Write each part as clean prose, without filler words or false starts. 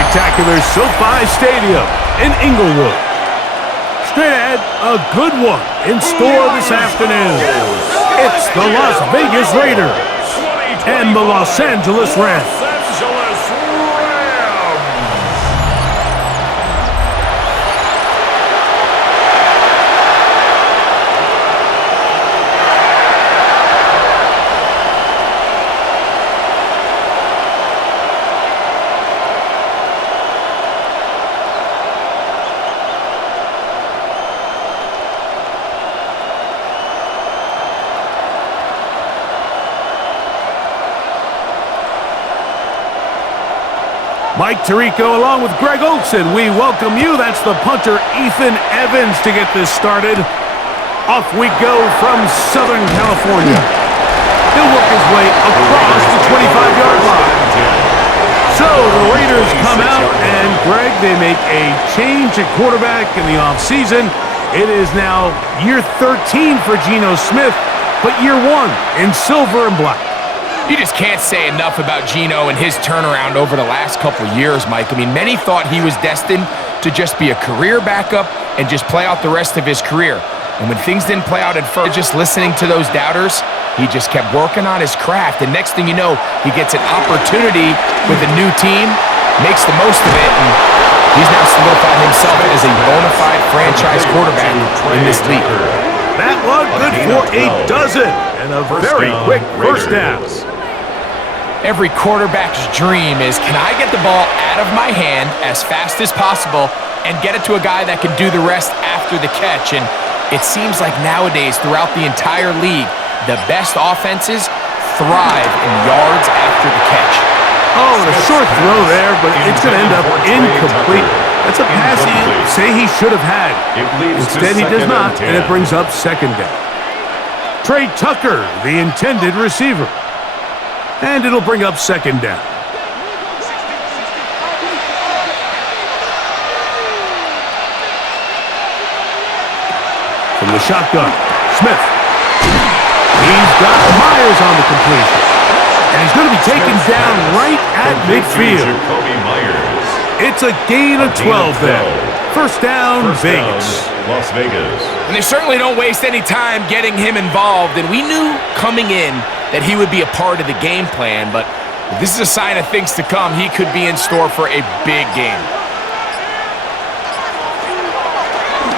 spectacular SoFi Stadium in Inglewood. Straight ahead, a good one in store this afternoon. It's the Las Vegas Raiders and the Los Angeles Rams. Mike Tirico along with Greg Olson. We welcome you. That's the punter, Ethan Evans, to get this started. Off we go from Southern California. He'll work his way across the 25-yard line. So the Raiders come out, and Greg, they make a change at quarterback in the offseason. It is now year 13 for Geno Smith, but year 1 in silver and black. You just can't say enough about Geno and his turnaround over the last couple of years, Mike. I mean, many thought he was destined to just be a career backup and just play out the rest of his career. And when things didn't play out at first, just listening to those doubters, he just kept working on his craft. And next thing you know, he gets an opportunity with a new team, makes the most of it, and he's now solidified himself as a bona fide franchise quarterback in this league. That one good for a dozen and a very quick first down. Every quarterback's dream is, can I get the ball out of my hand as fast as possible and get it to a guy that can do the rest after the catch? And it seems like nowadays, throughout the entire league, the best offenses thrive in yards after the catch. Oh, and a short throw there, but it's going to end up incomplete. That's a pass he say he should have had. Instead, he does not, and it brings up second down. Trey Tucker, the intended receiver. And it'll bring up second down. From the shotgun, Smith. He's got Myers on the completion. And he's going to be taken down right at midfield. It's a gain of 12 there. First down, Vegas. Las Vegas. And they certainly don't waste any time getting him involved. And we knew coming in that he would be a part of the game plan, but this is a sign of things to come. He could be in store for a big game.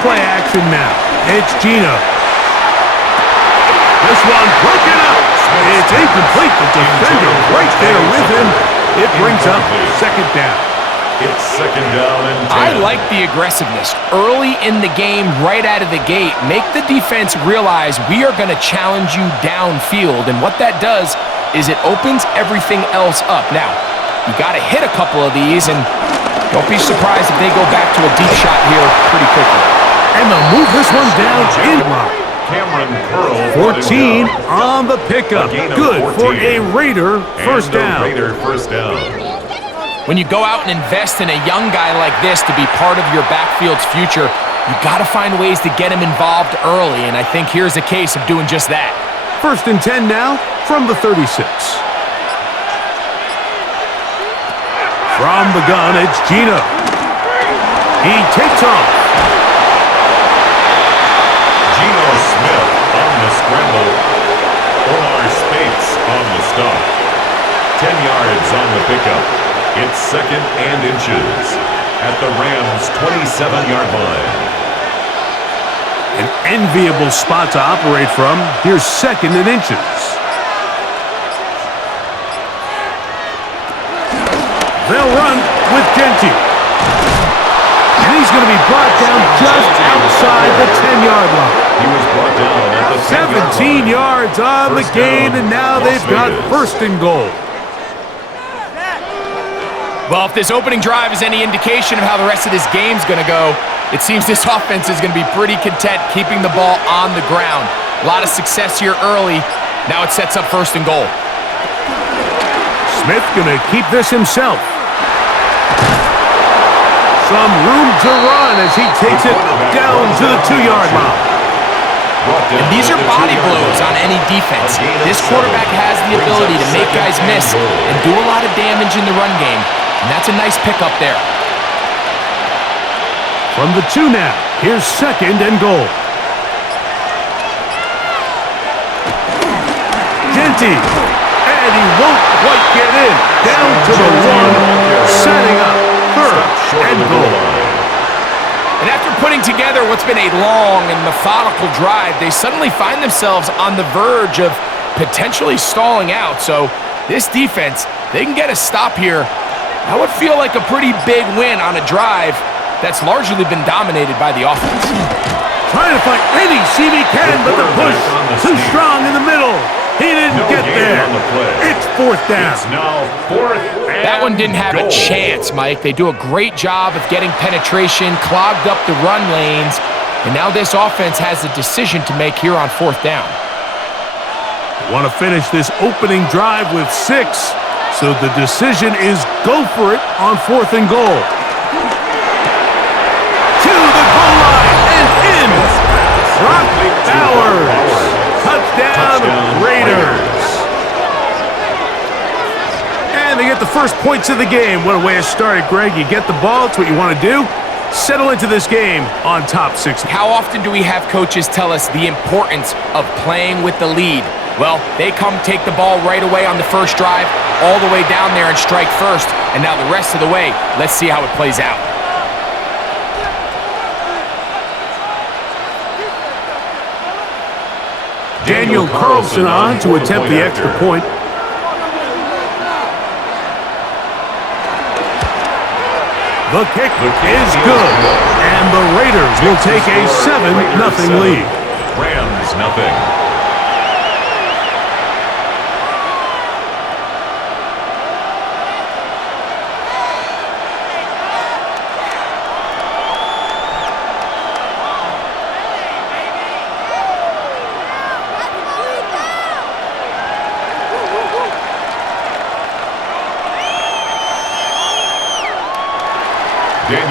Play action now. It's Geno. This one broken up. It's incomplete. The defender right there with him. It brings up second down. It's second down and 10. I like the aggressiveness. Early in the game, right out of the gate, make the defense realize we are going to challenge you downfield. And what that does is it opens everything else up. Now, you got to hit a couple of these, and don't be surprised if they go back to a deep shot here pretty quickly. And they'll move this one down in line. Cameron Curl 14 on the pickup. Good for a Raider first down. When you go out and invest in a young guy like this to be part of your backfield's future, you got to find ways to get him involved early, and I think here's a case of doing just that. First and 10 now from the 36. From the gun, it's Geno. He takes off. Geno Smith on the scramble. Omar Spates on the stop. 10 yards on the pickup. It's second and inches at the Rams' 27-yard line. An enviable spot to operate from. Here's second and inches. They'll run with Genty. And he's going to be brought down just outside the 10-yard line. He was brought down at the 17 yards on the gain, and now they've got first and goal. Well, if this opening drive is any indication of how the rest of this game's going to go, it seems this offense is going to be pretty content keeping the ball on the ground. A lot of success here early. Now it sets up first and goal. Smith going to keep this himself. Some room to run as he takes it down to the 2-yard line. And these are body blows on any defense. This quarterback has the ability to make guys miss and do a lot of damage in the run game. And that's a nice pickup there. From the 2 now, here's 2nd and goal. Genty, and he won't quite get in. Down to the 1, setting up 3rd and goal. And after putting together what's been a long and methodical drive, they suddenly find themselves on the verge of potentially stalling out. So this defense, they can get a stop here. That would feel like a pretty big win on a drive that's largely been dominated by the offense. Trying to find any seam he can, but the push too strong in the middle. He didn't get there. It's 4th down. It's now 4th and that one didn't have a chance, Mike. They do a great job of getting penetration, clogged up the run lanes, and now this offense has a decision to make here on 4th down. Want to finish this opening drive with 6, so the decision is go for it on 4th and goal. To the goal line and in. Brock Bowers. Touchdown, Raiders. And they get the first points of the game. What a way to start it, Greg. You get the ball. It's what you want to do. Settle into this game on top 6. How often do we have coaches tell us the importance of playing with the lead? Well, they come take the ball right away on the first drive, all the way down there and strike first. And now the rest of the way, let's see how it plays out. Daniel Carlson on to attempt the extra point. The kick is good, and the Raiders will take a 7-0 lead. Rams nothing.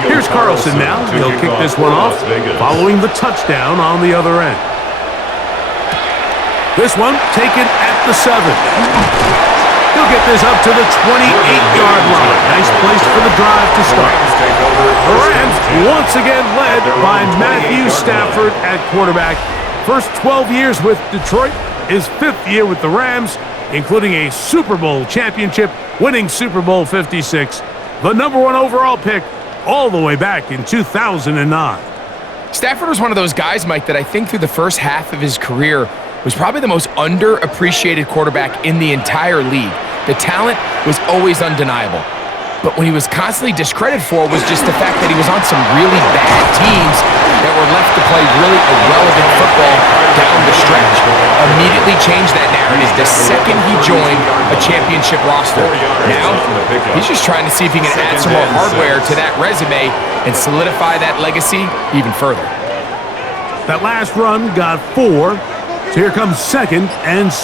Here's Carlson now. He'll kick this one off, following the touchdown on the other end. This one taken at the 7. He'll get this up to the 28-yard line. Nice place for the drive to start. The Rams once again led by Matthew Stafford at quarterback. First 12 years with Detroit, his 5th year with the Rams, including a Super Bowl championship, winning Super Bowl 56. The number 1 overall pick all the way back in 2009. Stafford was one of those guys, Mike, that I think through the first half of his career was probably the most underappreciated quarterback in the entire league. The talent was always undeniable. But what he was constantly discredited for was just the fact that he was on some really bad teams that were left to play really irrelevant football down the stretch. Immediately changed that narrative the second he joined a championship roster. Now, he's just trying to see if he can add some more hardware to that resume and solidify that legacy even further. That last run got 4, so here comes 2nd and 6.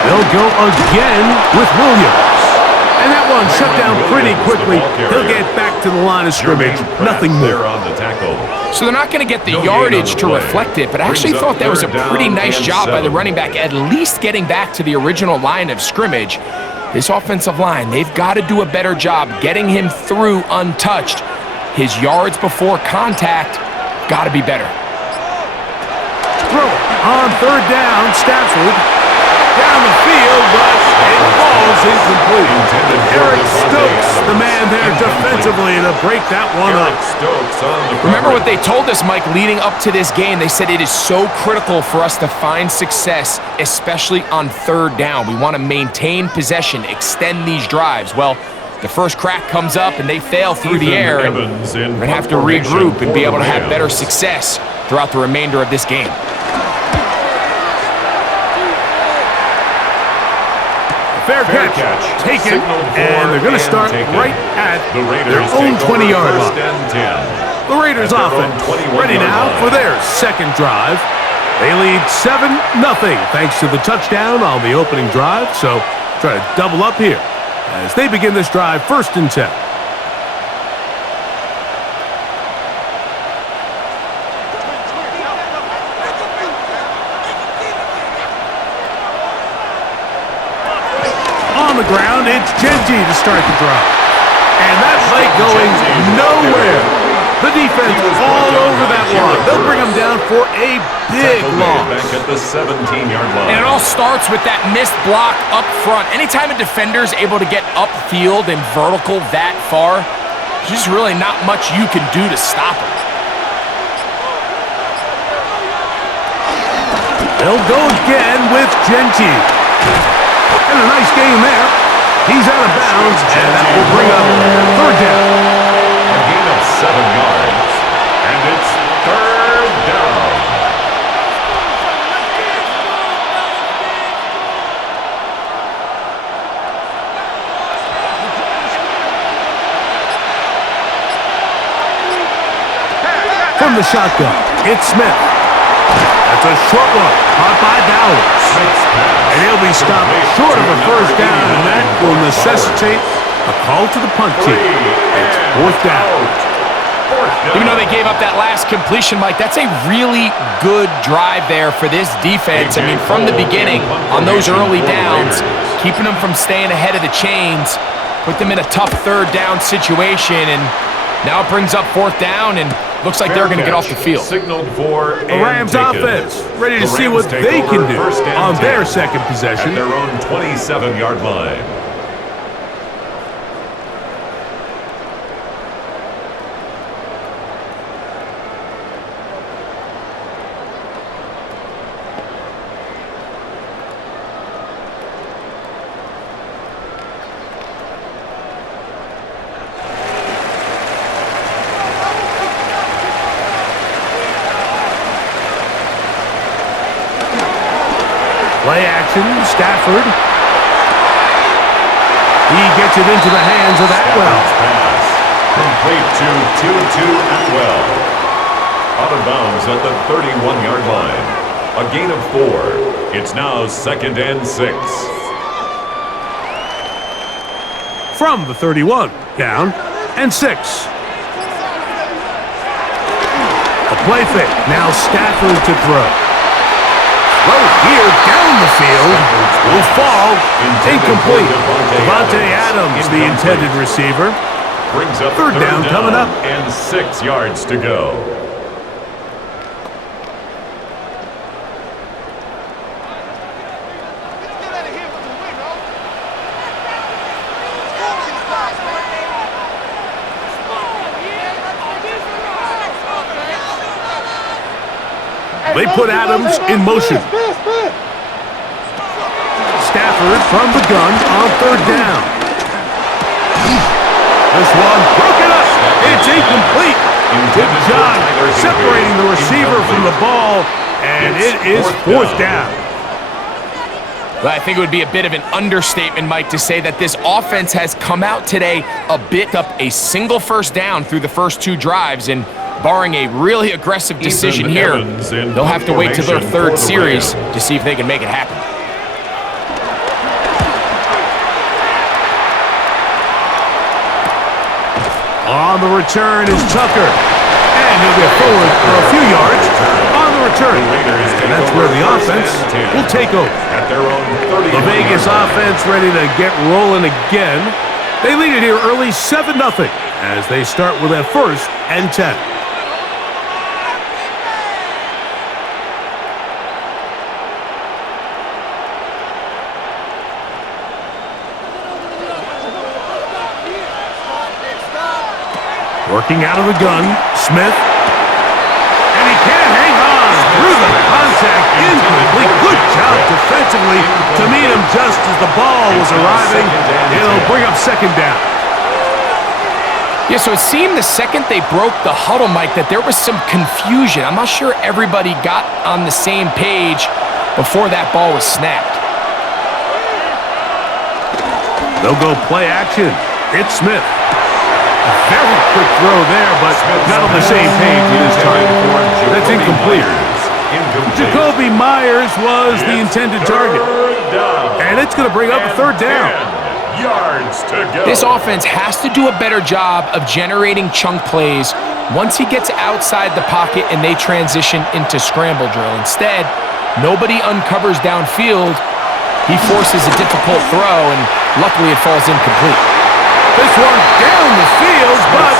They'll go again with Williams. And that one shut down pretty quickly. He'll get back to the line of scrimmage. Nothing more. So they're not going to get the yardage to reflect it, but I actually thought that was a pretty nice job by the running back, at least getting back to the original line of scrimmage. This offensive line, they've got to do a better job getting him through untouched. His yards before contact got to be better. Throw it on 3rd down, Stafford. Down the field, but it falls incomplete. Eric Stokes, the man there defensively to break that one up. Remember what they told us, Mike, leading up to this game? They said it is so critical for us to find success, especially on 3rd down. We want to maintain possession, extend these drives. Well, the first crack comes up and they fail through the air, and we're going to have to regroup and be able to have better success throughout the remainder of this game. Fair catch taken, and they're going to start right at their own 20-yard line. The Raiders offense ready now for their 2nd drive. They lead 7-0 thanks to the touchdown on the opening drive, so try to double up here as they begin this drive 1st and 10. the ground, it's Genji to start the drive. And that play going nowhere. The defense all over that line. They'll bring them down for a big loss. Back at the 17-yard line. And it all starts with that missed block up front. Anytime a defender is able to get upfield and vertical that far, there's just really not much you can do to stop him. They'll go again with Genji. And a nice game there. He's out of bounds, and that will bring up third down. A gain of 7 yards. And it's third down. From the shotgun, it's Smith. That's a short one, caught by Dowers. And he'll be stopped short of a first down, and that will necessitate a call to the punt team. It's fourth down. Even though they gave up that last completion, Mike, that's a really good drive there for this defense. I mean, from the beginning, on those early downs, keeping them from staying ahead of the chains, put them in a tough third down situation, and now it brings up fourth down, and looks like they're going to get off the field. Signaled for The Rams offense ready to see what they can do on their second possession. At their own 27-yard line. Play action, Stafford. He gets it into the hands of Atwell. Pass. Complete to Tutu Atwell. Out of bounds at the 31-yard line. A gain of 4. It's now 2nd and 6. From the 31, down and 6. A play fake, now Stafford to throw. Well, here, down the field, will fall, incomplete. Devontae Adams, the intended receiver. Brings up Third down coming up. And 6 yards to go. They put Adams in motion. Stafford from the gun on third down. This one broken up. It's incomplete. Good job separating the receiver from the ball, and it is fourth down. Well, I think it would be a bit of an understatement, Mike, to say that this offense has come out today a bit up a single first down through the first 2 drives, and barring a really aggressive decision here, they'll have to wait to their third series to see if they can make it happen. On the return is Tucker. And he'll get forward for a few yards on the return. And that's where the offense will take over. The Vegas offense ready to get rolling again. They lead it here early 7-0 as they start with a 1st and 10. Working out of the gun, Smith. And he can't hang on through the contact. Incomplete. Good job defensively to meet him just as the ball was arriving. It'll bring up second down. Yeah, so it seemed the second they broke the huddle, Mike, that there was some confusion. I'm not sure everybody got on the same page before that ball was snapped. They'll go play action. It's Smith. A very quick throw there, but not on the same page with his target. That's incomplete. Jacoby Myers was the intended target. And it's going to bring up a third down. Yards to go. This offense has to do a better job of generating chunk plays once he gets outside the pocket and they transition into scramble drill. Instead, nobody uncovers downfield. he forces a difficult throw, and luckily it falls incomplete. This one down the field, but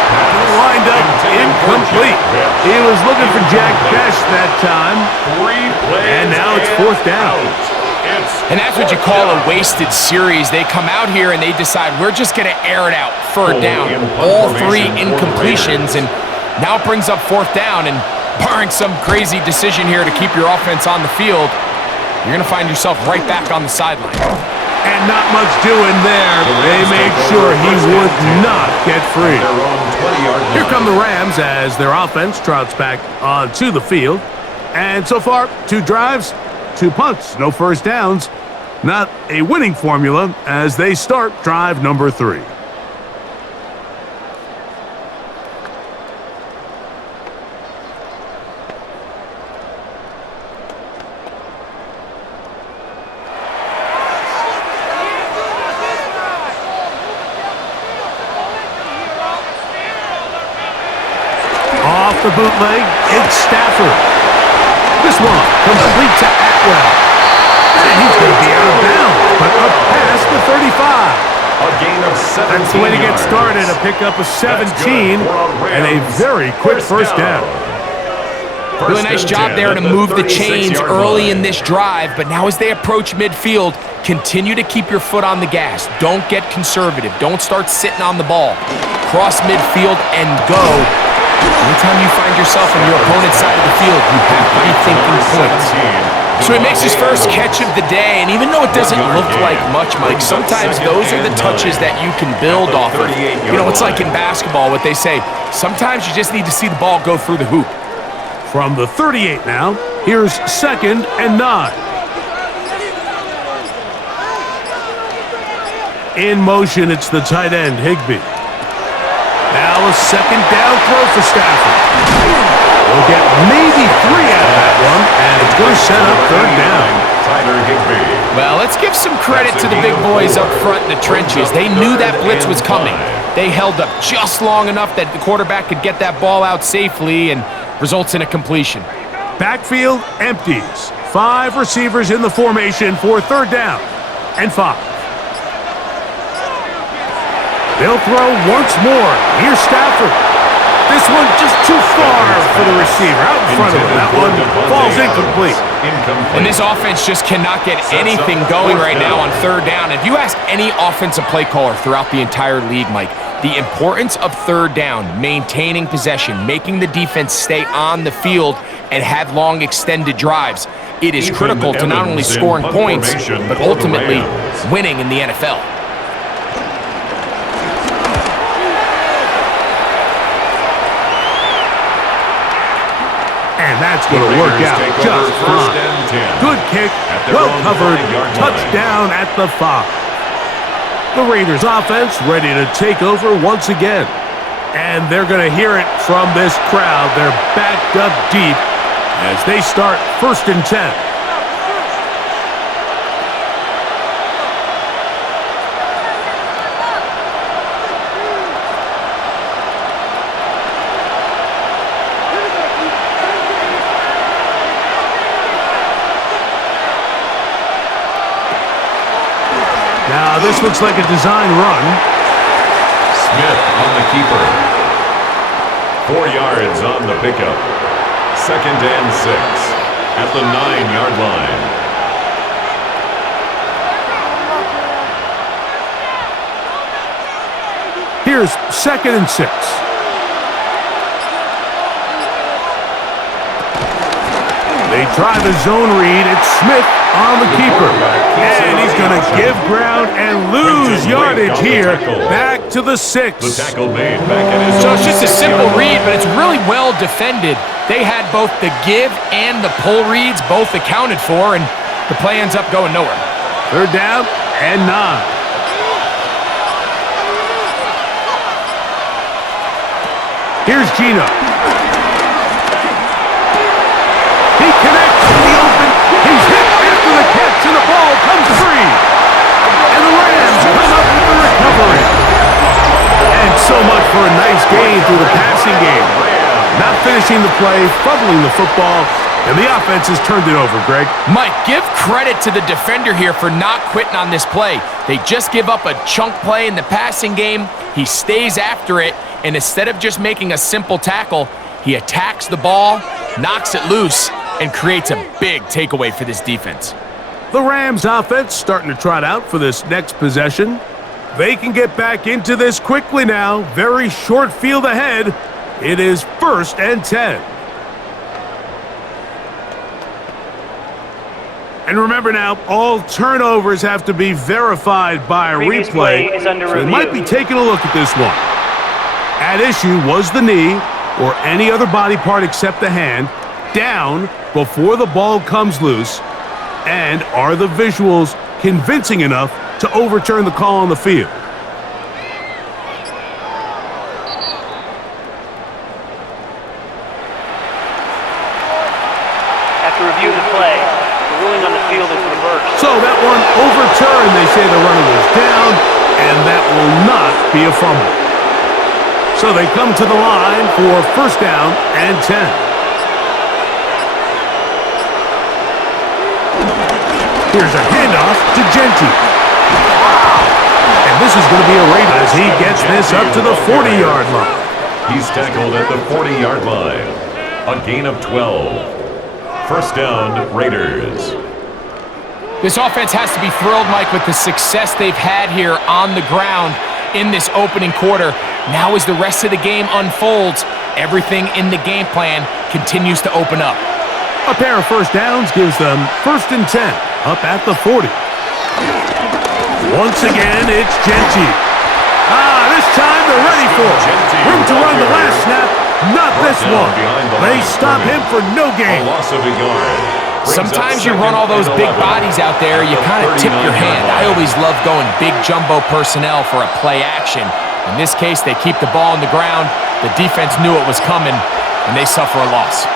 lined up incomplete. He was looking for Jack Best that time. And now it's fourth down. And that's what you call a wasted series. They come out here and they decide, we're just going to air it out. Third down. All 3 incompletions, and now it brings up fourth down. And barring some crazy decision here to keep your offense on the field, you're going to find yourself right back on the sideline. And not much doing there. They made sure he would not get free. Here come the Rams as their offense trots back onto the field. And so far, 2 drives, 2 punts, no first downs. Not a winning formula as they start drive number 3. Off the bootleg, it's Stafford. This one complete to Atwell. And he's going to be out of bounds, but up past the 35. A gain of 17 That's the way to get started, a pickup of 17, and a very quick first down. Really nice job there to move the chains early in this drive, but now as they approach midfield, continue to keep your foot on the gas. Don't get conservative. Don't start sitting on the ball. Cross midfield and go. Anytime you find yourself on your opponent's side of the field, you have to be thinking points. So he makes his first catch of the day, and even though it doesn't look like much, Mike, sometimes those are the touches that you can build off of. You know, it's like in basketball, what they say, sometimes you just need to see the ball go through the hoop. From the 38 now, here's 2nd and 9. In motion, it's the tight end, Higbee. Now a 2nd down throw for Stafford. We'll get maybe 3 out of that one, and it's going to set up 3rd down. Well, let's give some credit to the big boys up front in the trenches. They knew that blitz was coming. They held up just long enough that the quarterback could get that ball out safely and results in a completion. Backfield empties. 5 receivers in the formation for 3rd down and 5. They'll throw once more. Here's Stafford. This one just too far for the receiver. Out in front of him. That one falls incomplete. And this offense just cannot get anything going right now on 3rd down. If you ask any offensive play caller throughout the entire league, Mike, the importance of 3rd down, maintaining possession, making the defense stay on the field, and have long extended drives, it is critical to not only scoring points, but ultimately winning in the NFL. And that's going to work out just fine. Good kick, well covered, touchdown at the 5. The Raiders offense ready to take over once again. And they're going to hear it from this crowd. They're backed up deep as they start 1st and 10. Now, this looks like a design run. Smith on the keeper. 4 yards on the pickup. 2nd and 6 at the 9-yard line. Here's 2nd and 6. They try the zone read. It's Smith on the keeper. And he's going to give ground and lose yardage here. Back to the 6. The tackle made back at his So it's just a simple read, but it's really well defended. They had both the give and the pull reads both accounted for, and the play ends up going nowhere. 3rd down and 9. Here's Gino. He connects to the open. He's hit after the catch, and the ball comes free. And the Rams come up with the recovery. And so much for a nice gain through the passing game. Not finishing the play, fumbling the football, And the offense has turned it over, Greg. Mike, give credit to the defender here for not quitting on this play. They just give up a chunk play in the passing game. He stays after it, and instead of just making a simple tackle, he attacks the ball, knocks it loose, and creates a big takeaway for this defense. The Rams offense starting to trot out for this next possession. They can get back into this quickly now. Very short field ahead. It is 1st and 10. And remember now, all turnovers have to be verified by a replay. So they might be taking a look at this one. At issue was the knee or any other body part except the hand down before the ball comes loose. And are the visuals convincing enough to overturn the call on the field? After reviewing the play, the ruling on the field is reversed. So that one overturned. They say the runner was down, and that will not be a fumble. So they come to the line for 1st down and 10. Here's a handoff to Genty. And this is going to be a rate as he gets this up to the 40-yard line. He's tackled at the 40-yard line. A gain of 12. 1st down, Raiders. This offense has to be thrilled, Mike, with the success they've had here on the ground in this opening quarter. Now as the rest of the game unfolds, everything in the game plan continues to open up. A pair of 1st downs gives them 1st and 10, up at the 40. Once again, it's Genty. This time they're ready for it. Room to run the last snap, not this one. They stop him for no gain. Loss of a yard. Sometimes you run all those big bodies out there, you kind of tip your hand. I always love going big jumbo personnel for a play action. In this case, they keep the ball on the ground. The defense knew it was coming, and they suffer a loss.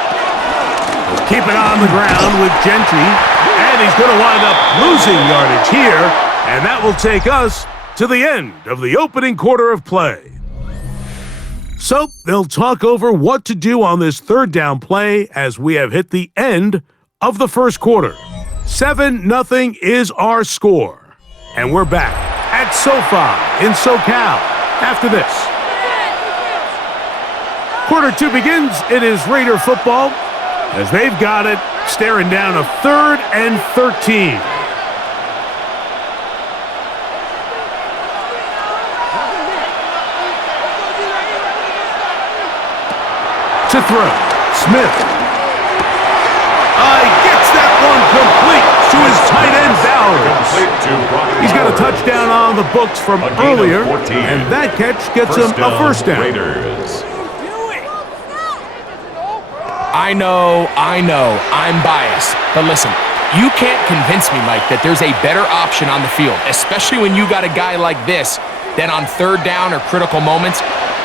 Keep it on the ground with Gentry, and he's going to wind up losing yardage here, and that will take us to the end of the opening quarter of play. So they'll talk over what to do on this 3rd down play as we have hit the end of the 1st quarter. 7-0 is our score, and we're back at SoFi in SoCal after this. Quarter 2 begins. It is Raider football as they've got it, staring down a 3rd and 13. To throw, Smith. He gets that one complete to his tight end Bowers. He's got a touchdown on the books from earlier, and that catch gets him a 1st down. Raiders. I know, I'm biased. But listen, you can't convince me, Mike, that there's a better option on the field, especially when you got a guy like this, than on 3rd down or critical moments.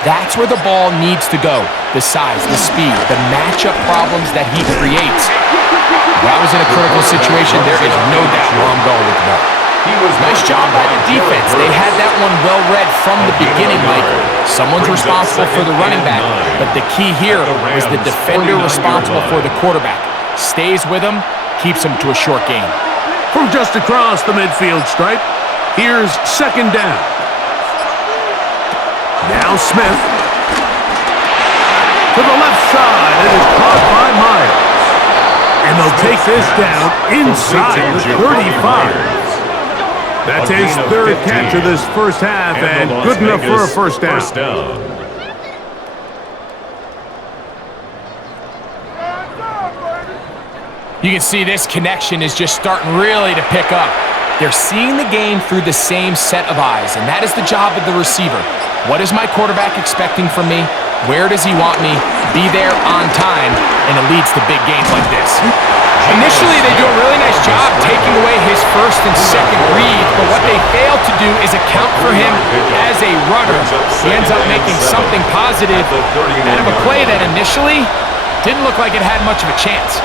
That's where the ball needs to go. The size, the speed, the matchup problems that he creates. If I was in a critical situation, there is no doubt where I'm going with the ball. Nice job by the defense. They had that one well read from the beginning, Mike. Someone's responsible for the running back, but the key here was the defender responsible for the quarterback. Stays with him, keeps him to a short gain. From just across the midfield stripe, here's 2nd down. Now Smith. To the left side, it is caught by Myers. And they'll take this down inside the 35. That's his 3rd catch of this 1st half, and good enough for a 1st down. You can see this connection is just starting really to pick up. They're seeing the game through the same set of eyes, and that is the job of the receiver. What is my quarterback expecting from me? Where does he want me? Be there on time, and it leads to big gains like this. Initially, they do a really nice job taking away his 1st and 2nd read, but what they fail to do is account for him as a runner. He ends up making something positive out of a play that initially didn't look like it had much of a chance.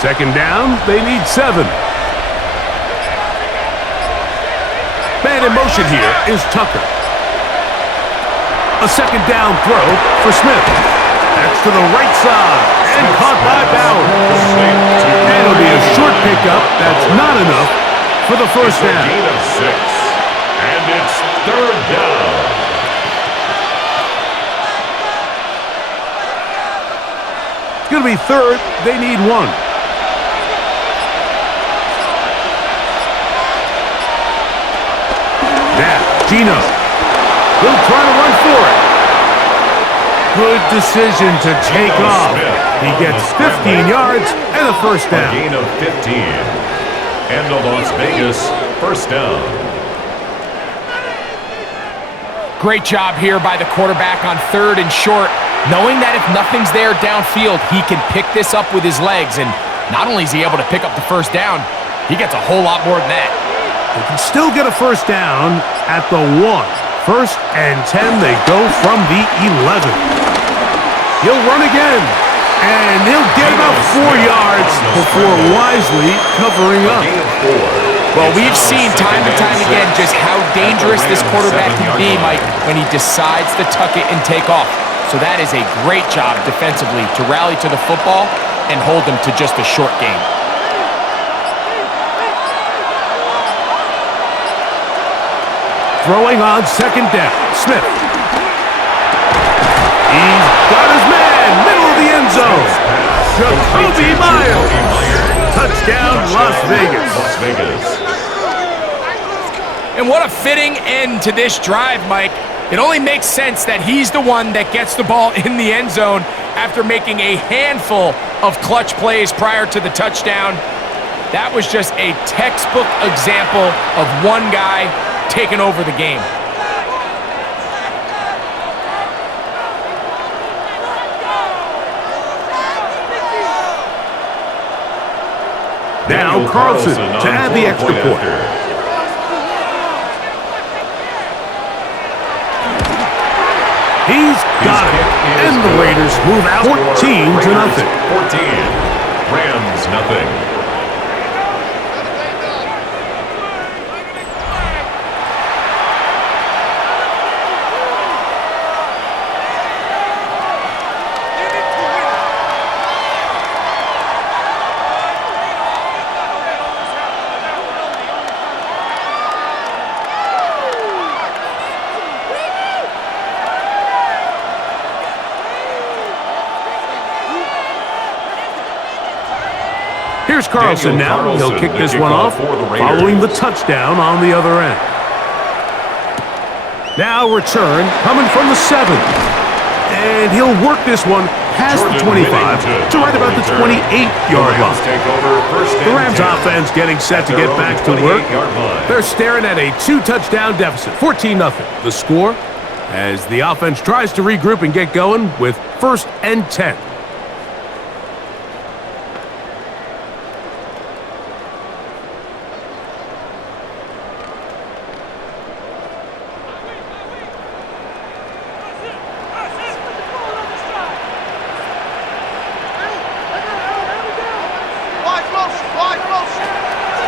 2nd down, they need 7. Man in motion here is Tucker. A 2nd down throw for Smith. That's to the right side. And caught by Bauer. And it'll be a short pickup. That's not enough for the first down. Gain of 6. And it's third down. It's going to be third. They need 1. Now, Gino. He'll try to run for it. Good decision to take off. He gets 15 yards and a first down. A gain of 15. And the Las Vegas first down. Great job here by the quarterback on 3rd and short, knowing that if nothing's there downfield, he can pick this up with his legs. And not only is he able to pick up the first down, he gets a whole lot more than that. They can still get a first down at the 1. 1st and 10, they go from the 11. He'll run again, and he'll get about 4 yards before wisely covering up. Well, we've seen time and time again just how dangerous this quarterback can be, Mike, when he decides to tuck it and take off. So that is a great job defensively to rally to the football and hold them to just a short game. Throwing on 2nd down, Smith. He's got his man, middle of the end zone. Jacoby Myers. Touchdown, Las Vegas. Las Vegas. And what a fitting end to this drive, Mike. It only makes sense that he's the one that gets the ball in the end zone after making a handful of clutch plays prior to the touchdown. That was just a textbook example of one guy taking over the game. Now Carlson to add the extra point. He's got it. And the Raiders move out 14-0. 14. Rams nothing. Here's Carlson now. He'll kick this one off following the touchdown on the other end. Now return coming from the 7. And he'll work this one past the 25 to right about the 28-yard line. The Rams offense getting set to get back to work. They're staring at a 2-touchdown deficit, 14-0. The score as the offense tries to regroup and get going with 1st and 10.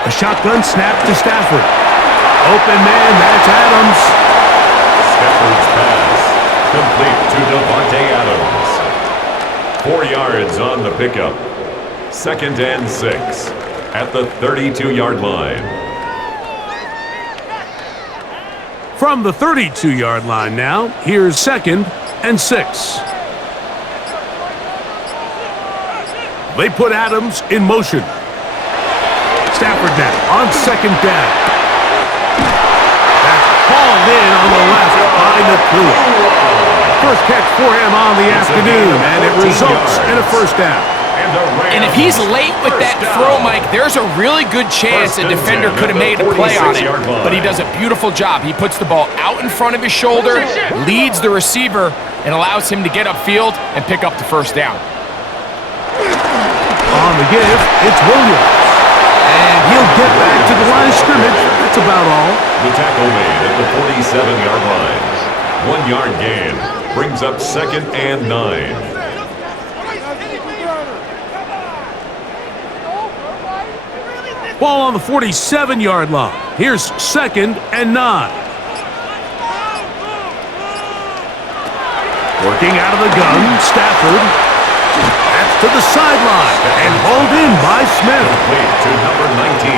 A shotgun snap to Stafford. Open man, that's Adams. Stafford's pass. Complete to Devontae Adams. 4 yards on the pickup. 2nd and 6 at the 32-yard line. From the 32-yard line now, here's 2nd and 6. They put Adams in motion. Stafford now on 2nd down. That's hauled in on the left by Nakua. First catch for him on the afternoon, and it results in a first down. And if he's late with that throw, Mike, there's a really good chance a defender could have made a play on it. But he does a beautiful job. He puts the ball out in front of his shoulder, leads the receiver, and allows him to get upfield and pick up the first down. On the give, it's Williams. And he'll get back to the line of scrimmage. That's about all. The tackle made at the 47-yard line. 1-yard gain brings up 2nd and 9. Ball on the 47-yard line. Here's 2nd and 9. Working out of the gun, Stafford. That's to the sideline and hauled in by Smith. Complete to number 19.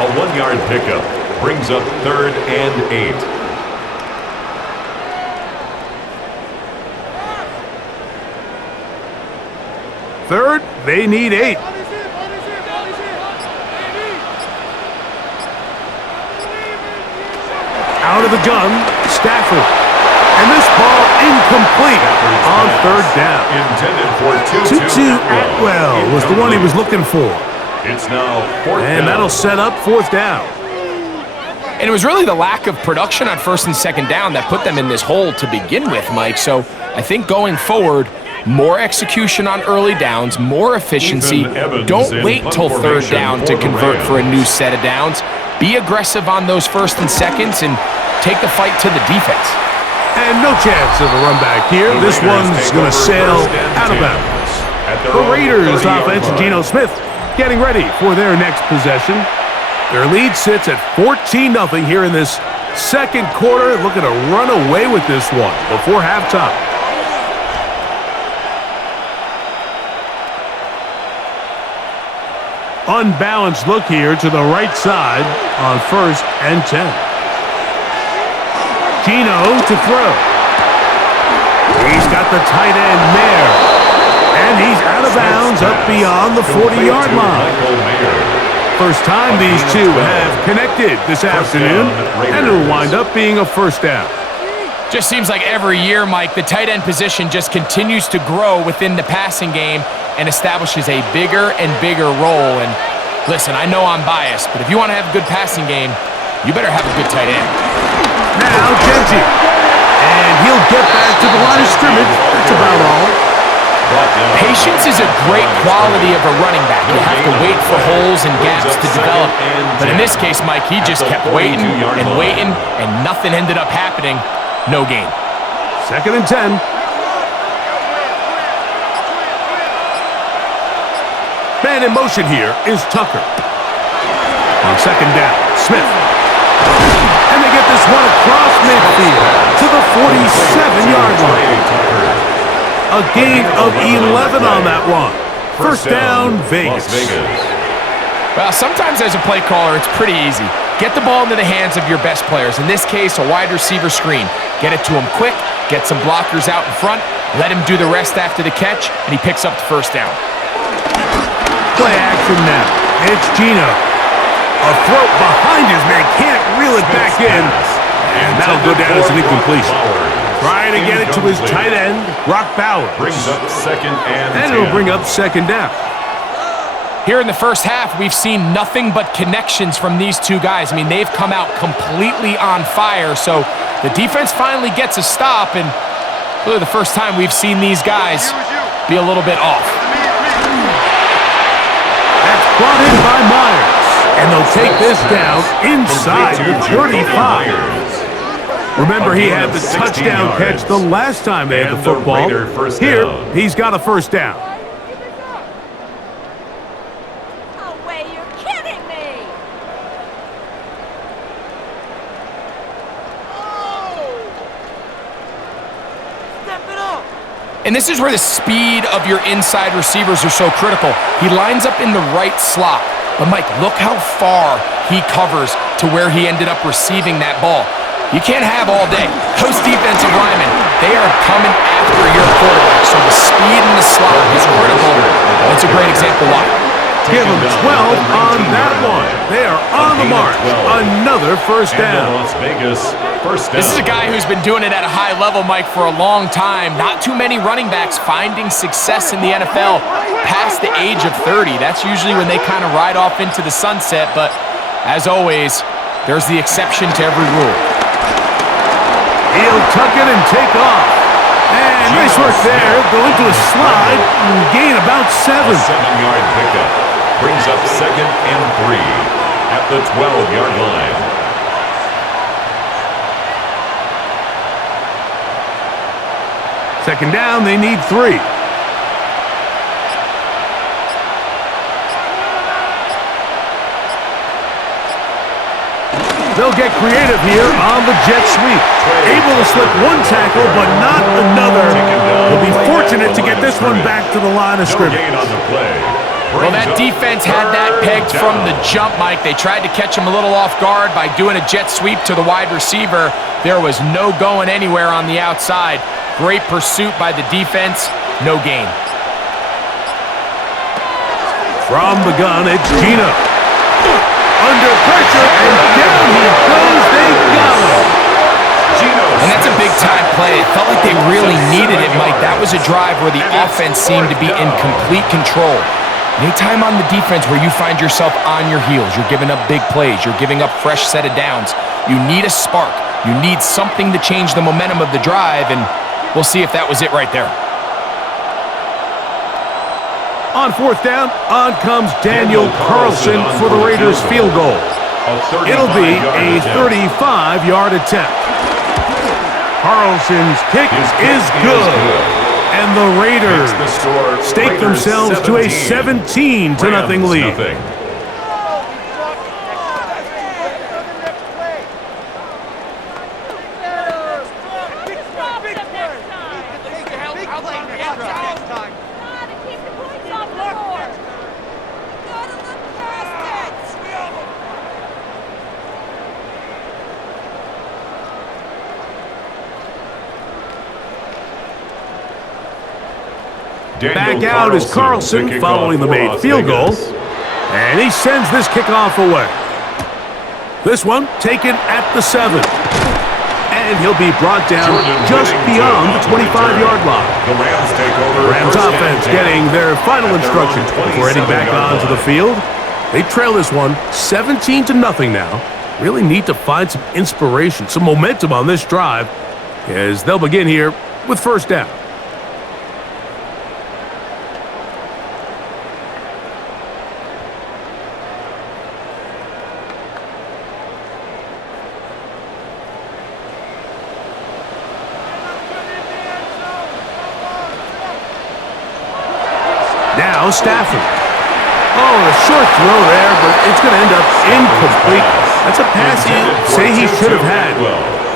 A 1-yard pickup brings up 3rd and 8. Third, they need 8. Out of the gun, Stafford. And this ball incomplete on 3rd down. Intended for Tutu Atwell was the one he was looking for. It's now 4th down. And that'll set up 4th down. And it was really the lack of production on 1st and 2nd down that put them in this hole to begin with, Mike. So I think going forward, more execution on early downs, more efficiency. Don't wait till 3rd down to convert for a new set of downs. Be aggressive on those 1st and 2nds and take the fight to the defense. And no chance of a run back here. This one's going to sail out of bounds. The Raiders offense, Geno Smith, getting ready for their next possession. Their lead sits at 14-0 here in this second quarter. Looking to run away with this one before halftime. Unbalanced look here to the right side on 1st and 10. Geno to throw. He's got the tight end there. And he's out of bounds up beyond the 40-yard line. First time these two have connected this afternoon, and it'll wind up being a 1st down. Just seems like every year, Mike, the tight end position just continues to grow within the passing game and establishes a bigger and bigger role. And listen, I know I'm biased, but if you want to have a good passing game, you better have a good tight end. Now Genji, and he'll get back to the line of scrimmage. That's about all. Patience is a great quality of a running back. You have to wait for holes and gaps to develop. But in this case, Mike, he just kept waiting and waiting, and nothing ended up happening. No gain. 2nd and 10. Man in motion here is Tucker. On 2nd down, Smith. And they get this one across midfield to the 47-yard line. A gain of 11 on that one. 1st down, Vegas. Well, sometimes as a play caller, it's pretty easy. Get the ball into the hands of your best players. In this case, a wide receiver screen. Get it to him quick, get some blockers out in front, let him do the rest after the catch, and he picks up the 1st down. Play action now. It's Geno. A throw behind his man. Can't reel it back in. And that'll go down as an incompletion. Trying to get it to his tight end, Brock Bowers. Brings up 2nd and 10. And it'll bring up 2nd down. Here in the first half, we've seen nothing but connections from these two guys. I mean, they've come out completely on fire. So the defense finally gets a stop, and really the first time we've seen these guys be a little bit off. That's brought in by Myers. And they'll take this down inside the 35. Remember, he had the touchdown catch the last time they had the football. Here, he's got a 1st down. Oh, wait, you're kidding me! Step it up! And this is where the speed of your inside receivers are so critical. He lines up in the right slot. But, Mike, look how far he covers to where he ended up receiving that ball. You can't have all day. Those defensive linemen, they are coming after your quarterback. So the speed in the slot is critical. That's a great example why. Give them 12 on that one. They are on the mark. Another 1st down. Las Vegas, 1st down. This is a guy who's been doing it at a high level, Mike, for a long time. Not too many running backs finding success in the NFL past the age of 30. That's usually when they kind of ride off into the sunset. But as always, there's the exception to every rule. He'll tuck it and take off. And nice work there. Go into a slide and gain about 7. A 7-yard pickup brings up 2nd and 3 at the 12-yard line. Second down, they need 3. They'll get creative here on the jet sweep. Able to slip one tackle, but not another. They'll be fortunate to get this one back to the line of scrimmage. Well, that defense had that pegged from the jump, Mike. They tried to catch him a little off guard by doing a jet sweep to the wide receiver. There was no going anywhere on the outside. Great pursuit by the defense. No gain. From the gun, it's Gino. Under pressure, and down he goes. They got him. And that's a big-time play. It felt like they really needed it, Mike. That was a drive where the offense seemed to be in complete control. Anytime on the defense where you find yourself on your heels, you're giving up big plays, you're giving up fresh set of downs, you need a spark. You need something to change the momentum of the drive, and we'll see if that was it right there. On fourth down, on comes Daniel Carlson for the Raiders field goal. It'll be a 35-yard attempt. Carlson's kick is good. And the Raiders stake themselves to a 17-0 lead. Back out is Carlson following the made field goal. And he sends this kickoff away. This one taken at the 7. And he'll be brought down just beyond the 25-yard line. The Rams take over. Rams offense getting their final instructions before heading back onto the field. They trail this one 17-0 now. Really need to find some inspiration, some momentum on this drive as they'll begin here with first down. Now Stafford. Oh, a short throw there, but it's going to end up incomplete. That's a pass he should have had.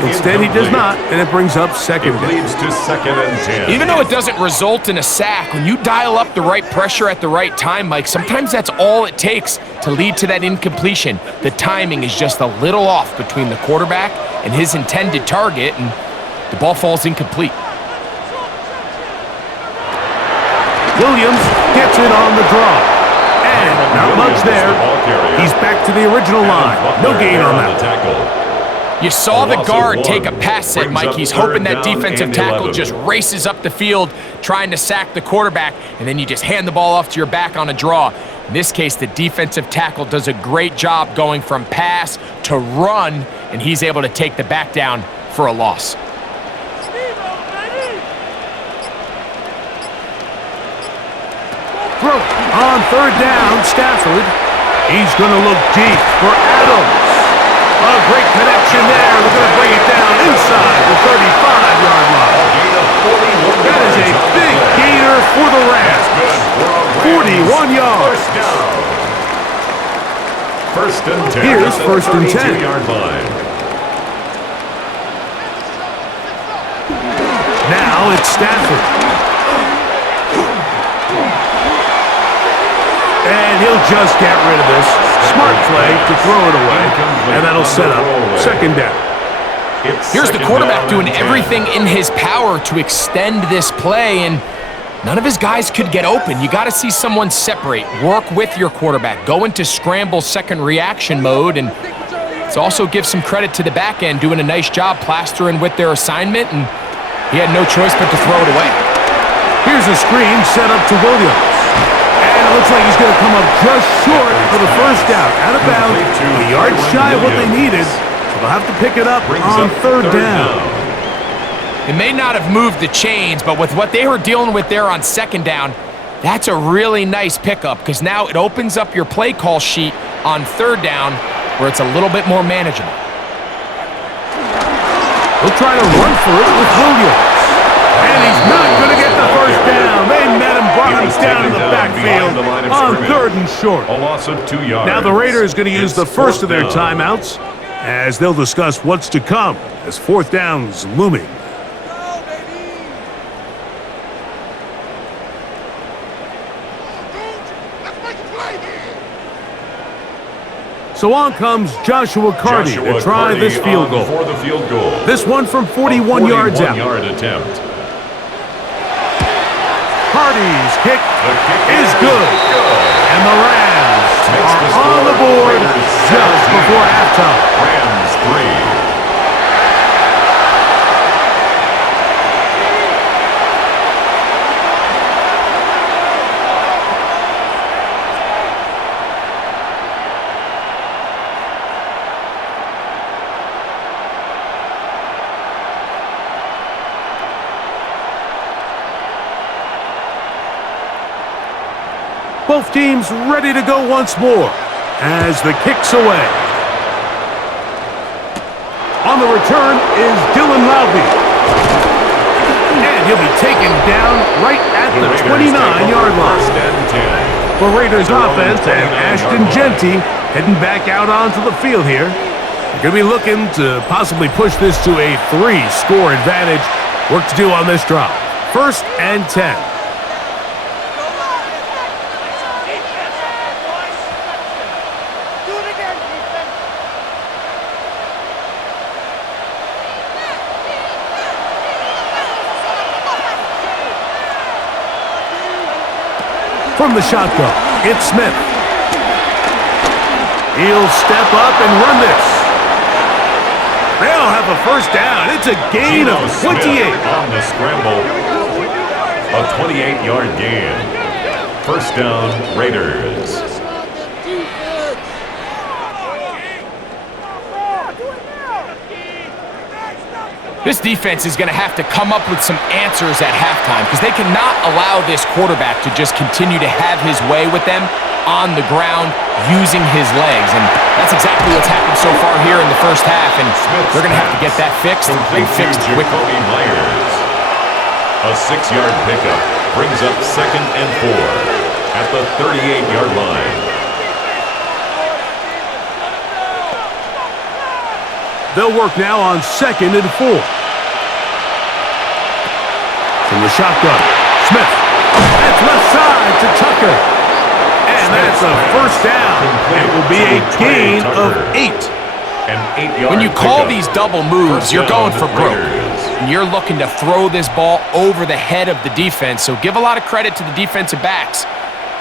Instead, he does not, and it brings up second down. It leads to 2nd and 10. Even though it doesn't result in a sack, when you dial up the right pressure at the right time, Mike, sometimes that's all it takes to lead to that incompletion. The timing is just a little off between the quarterback and his intended target, and the ball falls incomplete. Williams gets it on the draw. And not much there. He's back to the original line. No gain on that tackle. You saw the guard take a pass set, Mike. He's hoping that defensive tackle just races up the field trying to sack the quarterback, and then you just hand the ball off to your back on a draw. In this case, the defensive tackle does a great job going from pass to run, and he's able to take the back down for a loss. On third down, Stafford. He's going to look deep for Adams. A great connection there. They're going to bring it down inside the 35-yard line. That is a big gainer for the Rams. 41 yards. First and 10. Here's first and 10. Now it's Stafford. And he'll just get rid of this. Smart play to throw it away. And that'll set up second down. Here's the quarterback doing everything in his power to extend this play, and none of his guys could get open. You got to see someone separate, work with your quarterback, go into scramble second reaction mode, and it's also give some credit to the back end doing a nice job plastering with their assignment, and he had no choice but to throw it away. Here's a screen set up to Williams. And it looks like he's going to come up just short for the first down. Out of bounds, a yard shy of what they needed. So they'll have to pick it up on third down. It may not have moved the chains, but with what they were dealing with there on second down, that's a really nice pickup because now it opens up your play call sheet on third down where it's a little bit more manageable. He'll try to run for it with Williams. And he's not going to get the first down. They met him, brought him down in the backfield on third and short. A loss of 2 yards. Now the Raiders going to use the first of their timeouts. as they'll discuss what's to come as fourth down's looming. So on comes Joshua Carty to try this field goal. For the field goal. This one from 41 yards out. 41-yard attempt. Carty's kick is good. And the Rams Makes the are on the score. board Raiders just 17. before halftime. Rams 3. Both teams ready to go once more as the kick's away. On the return is Dylan Loudby. And he'll be taken down right at the 29-yard line. First and 10. For Raiders offense and Ashton Genty heading back out onto the field here. They're going to be looking to possibly push this to a 3-score advantage. Work to do on this drive. First and 10. From the shotgun, it's Smith. He'll step up and run this. They'll have a first down. It's a gain of 28. On the scramble, a 28-yard gain. First down, Raiders. This defense is going to have to come up with some answers at halftime because they cannot allow this quarterback to just continue to have his way with them on the ground using his legs. And that's exactly what's happened so far here in the first half. And they're going to have to get that fixed and fixed quickly. Jacoby Myers. A 6-yard pickup brings up second and 4 at the 38-yard line. They'll work now on second and 4. From the shotgun, Smith. That's left side to Tucker. And that's a first down. It will be a gain of 8. An 8-yard When you call pickup. these double moves, you're going for broke. And you're looking to throw this ball over the head of the defense. So give a lot of credit to the defensive backs.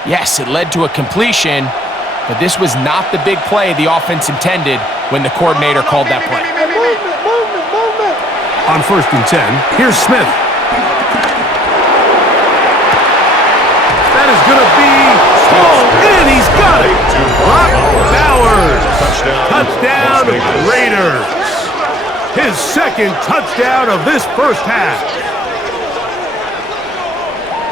Yes, it led to a completion, but this was not the big play the offense intended when the coordinator called that play. On first and 10, here's Smith. That is going to be pulled in. He's got it. Brock Bowers. Touchdown, Raiders. His second touchdown of this first half.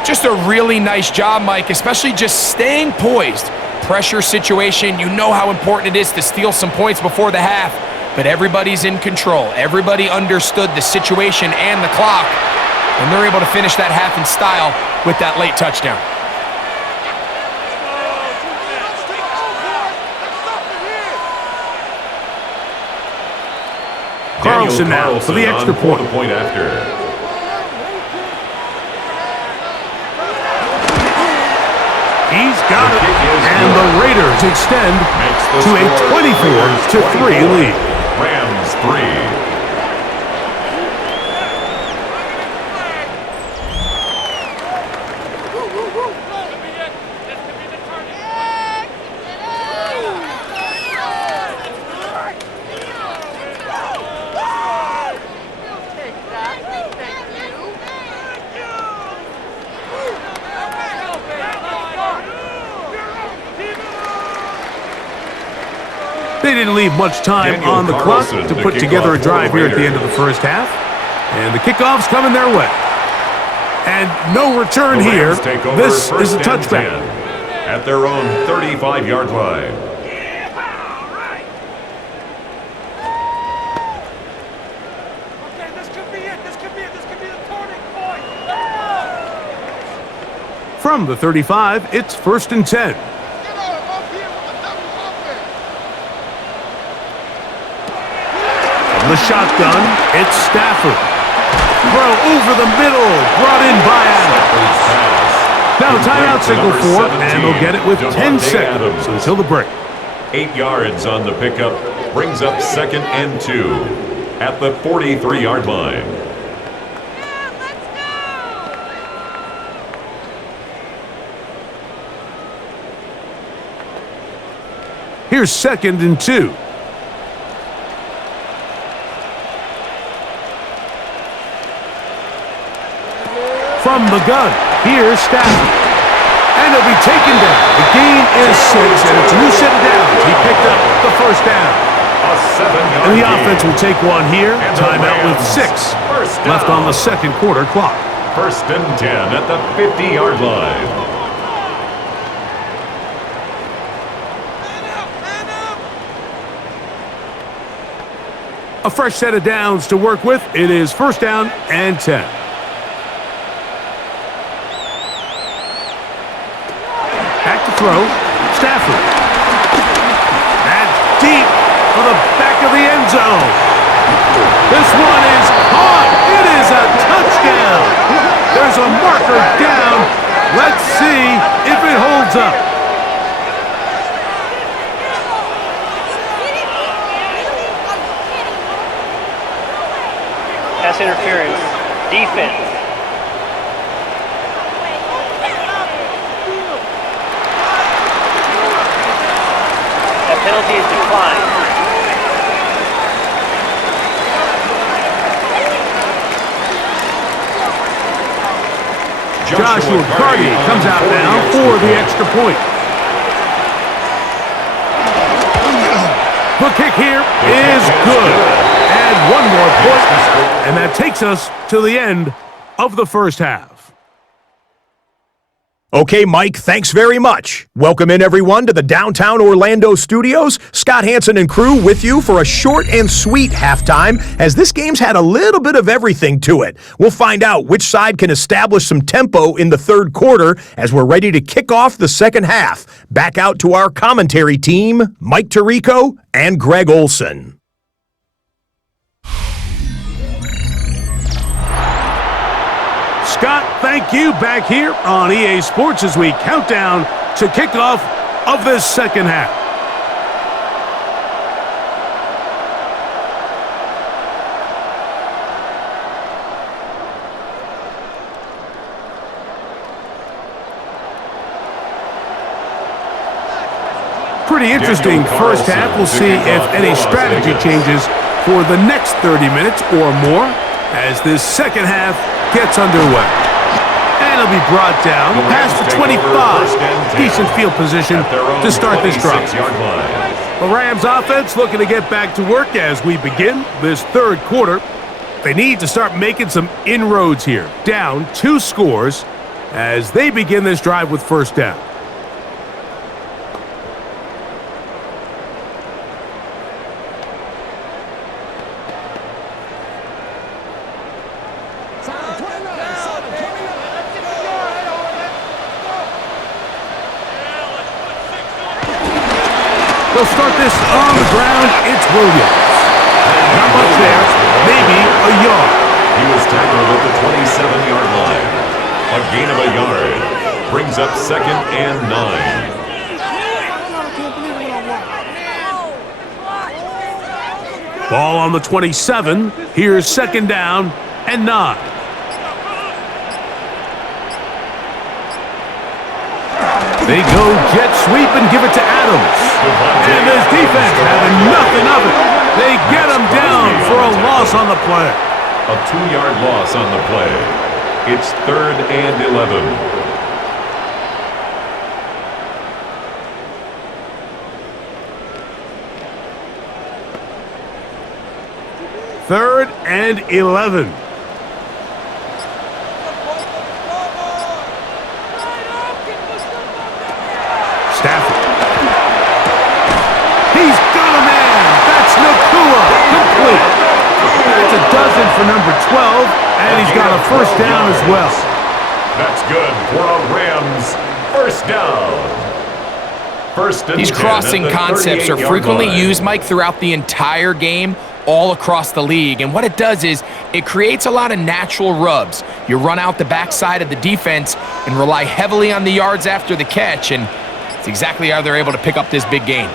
Just a really nice job, Mike, especially just staying poised. Pressure situation, you know how important it is to steal some points before the half, but everybody's in control. Everybody understood the situation and the clock, and they're able to finish that half in style with that late touchdown. Carlson now for the extra point. The point after. He's got it, and the Raiders extend to a 24-3 lead. Rams 3. They didn't leave much time Daniel on the clock Carlson, to the put together a kickoff drive for here at the end of Raiders. the first half. And the kickoff's coming their way. And no return The here. Rams take over This is first a and touchback. 10 at their own 35-yard line. From the 35, it's first and 10. The shotgun, it's Stafford. Throw over the middle, brought in by Adams. Now timeout signal for, and they'll get it with 10 seconds until the break. 8 yards on the pickup, brings up 2nd and 2 at the 43-yard line. Here's 2nd and 2. From the gun, here's Stafford. And he'll be taken down. The gain is 6, and it's a new set of downs. He picked up the first down. And the offense will take one here. Timeout with 6 left on the second quarter clock. 1st and 10 at the 50-yard line. A fresh set of downs to work with. It is 1st down and 10. Back to throw. Stafford. That's deep for the back of the end zone. This one is caught. It is a touchdown. There's a marker down. Let's see if it holds up. Pass interference. Defense. That penalty is declined. Joshua Carty comes out now for the extra point. The kick here is good. And one more point, and that takes us to the end of the first half. Okay, Mike, thanks very much. Welcome in, everyone, to the downtown Orlando studios. Scott Hansen and crew with you for a short and sweet halftime, as this game's had a little bit of everything to it. We'll find out which side can establish some tempo in the third quarter as we're ready to kick off the second half. Back out to our commentary team, Mike Tirico and Greg Olson. Scott, thank you. Back here on EA Sports as we count down to kickoff of this second half. Pretty interesting first half. We'll see if any strategy changes for the next 30 minutes or more as this second half gets underway. And it'll be brought down. Pass for 25. Decent field position to start this drive. The Rams offense looking to get back to work as we begin this third quarter. They need to start making some inroads here. Down 2 scores as they begin this drive with first down. They'll start this on the ground. It's Williams. Not much there. Maybe a yard. He was tackled at the 27-yard line. A gain of a yard. Brings up 2nd and 9. Ball on the 27. Here's 2nd down and 9. They go jet sweep and give it to Adams. And his defense having nothing of it. They get him down for a loss on the play. A 2-yard loss on the play. It's 3rd and 11. Third and 11. Stafford. He's got a man. That's Nakua. Complete. That's a dozen for number 12, and he's got a first down as well. That's good for a Rams first down. First and These 10 crossing at the concepts are 38-yard frequently line. used, Mike, throughout the entire game. all across the league. And what it does is it creates a lot of natural rubs. You run out the backside of the defense and rely heavily on the yards after the catch, and it's exactly how they're able to pick up this big gain.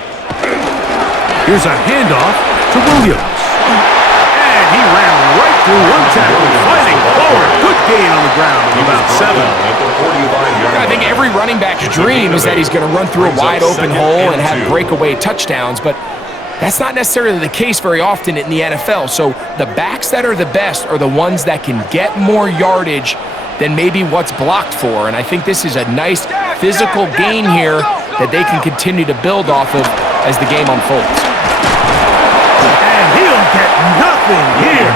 Here's a handoff to Williams. And he ran right through one tackle, fighting forward. Good gain on the ground of about 7. I think every running back's dream is that he's going to run through a wide-open hole and have breakaway touchdowns, but that's not necessarily the case very often in the NFL. So the backs that are the best are the ones that can get more yardage than maybe what's blocked for. And I think this is a nice physical gain here that they can continue to build off of as the game unfolds. And he'll get nothing here.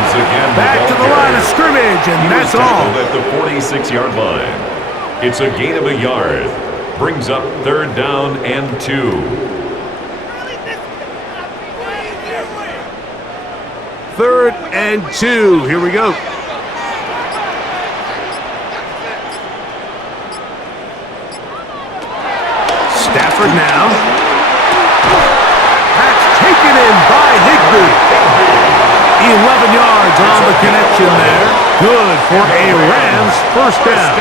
Back to the line of scrimmage, and that's all. At the 46-yard line. It's a gain of a yard. Brings up 3rd down and 2. 3rd and 2. Here we go. Stafford now. That's taken in by Higbee. 11 yards on the connection there. Good for a Rams first down.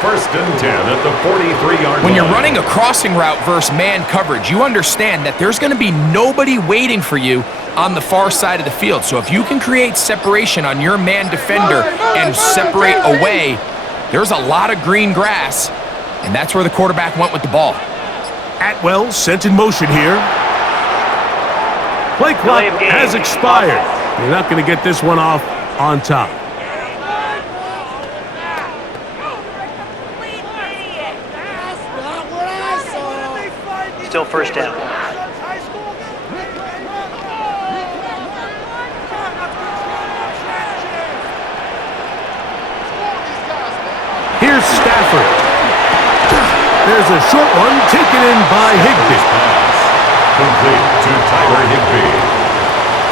1st and 10 at the 43-yard line. When you're running a crossing route versus man coverage, you understand that there's going to be nobody waiting for you on the far side of the field. So if you can create separation on your man defender and separate away, there's a lot of green grass, and that's where the quarterback went with the ball. Atwell sent in motion here. Play clock has expired. You're not going to get this one off on top. Still first down. Here's Stafford. There's a short one taken in by Higbee. Complete to Tyler Higbee.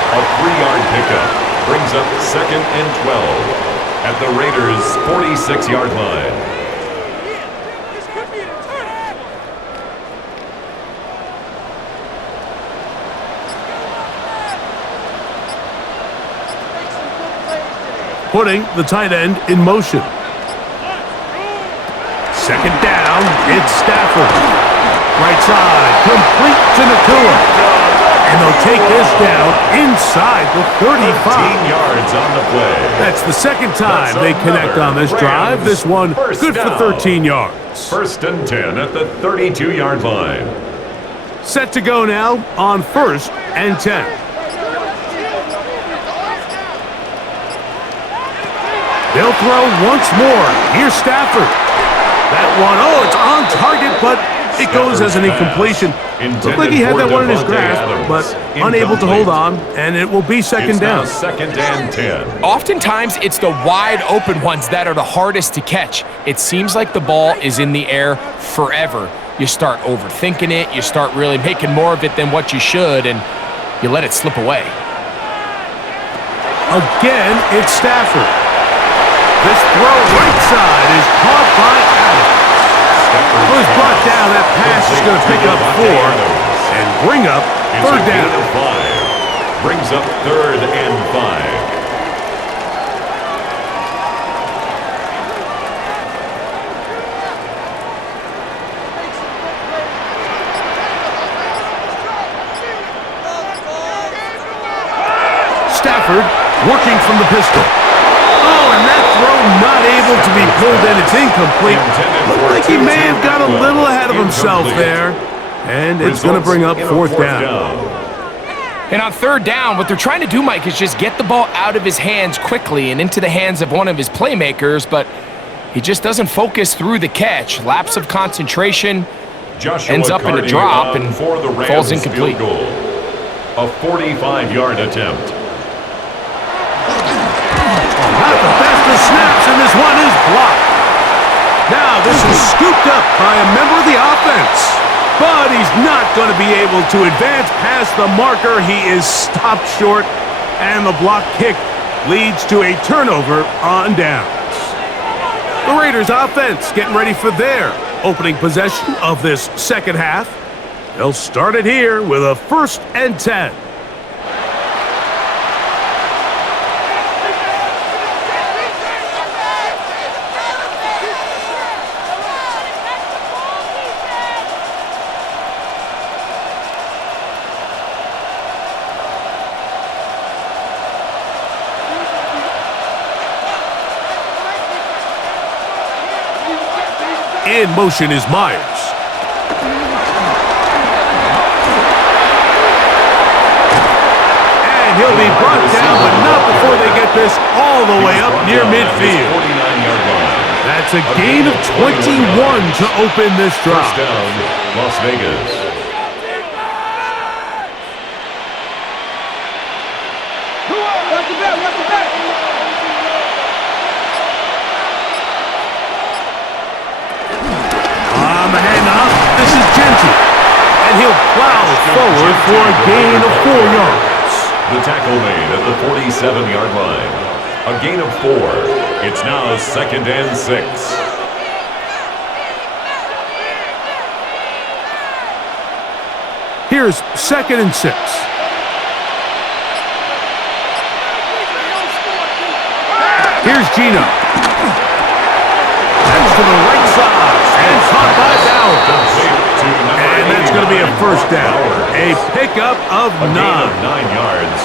A 3-yard pickup brings up 2nd and 12 at the Raiders' 46-yard line. Putting the tight end in motion. 2nd down, it's Stafford. Right side, complete to Nakua. And they'll take this down inside the 35. 13 yards on the play. That's the 2nd time they connect on this drive. This one good for 13 yards. 1st and 10 at the 32-yard line. Set to go now on 1st and 10. They'll throw once more. Here's Stafford. That one, it's on target, but it goes as an incompletion. Looked like he had that one in his grasp, but unable to hold on, and it will be 2nd down. 2nd and 10. Oftentimes, it's the wide open ones that are the hardest to catch. It seems like the ball is in the air forever. You start overthinking it, you start really making more of it than what you should, and you let it slip away. Again, it's Stafford. This throw right side is caught by Allen. Was brought down. That pass is going to pick up 4 and bring up 3rd down. Brings up 3rd and 5. Stafford working from the pistol. And that throw not able to be pulled in. It's incomplete. Looked like he may have got a little ahead of himself there. And it's going to bring up 4th down. And on 3rd down, what they're trying to do, Mike, is just get the ball out of his hands quickly and into the hands of one of his playmakers, but he just doesn't focus through the catch. Lapse of concentration, ends up in a drop and falls incomplete. A 45-yard attempt. Not the best of snaps, and this one is blocked. Now this is scooped up by a member of the offense. But he's not going to be able to advance past the marker. He is stopped short, and the block kick leads to a turnover on downs. The Raiders offense getting ready for their opening possession of this 2nd half. They'll start it here with a 1st and 10. In motion is Myers. And he'll be brought down, but not before they get this all the way up near midfield. 49-yard line. That's a gain of 21 to open this drive. First down, Las Vegas. On the handoff, this is Genty. And he'll plow forward for a gain of 4 yards. The tackle made at the 47-yard line. A gain of 4. It's now 2nd and 6. Here's 2nd and 6. Here's Gino. That's to the right side. And caught by Bauer. And that's going to be a first down. A pickup of 9. 9 yards.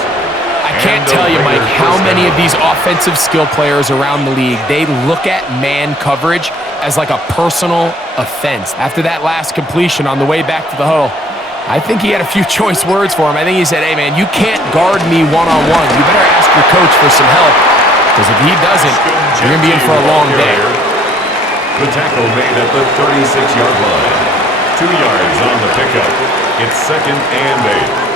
I can't tell you, Mike, how many of these offensive skill players around the league, they look at man coverage as like a personal offense. After that last completion on the way back to the huddle, I think he had a few choice words for him. I think he said, hey, man, you can't guard me one-on-one. You better ask your coach for some help, because if he doesn't, you're going to be in for a long day. The tackle made at the 36-yard line. 2 yards on the pickup. It's 2nd and 8.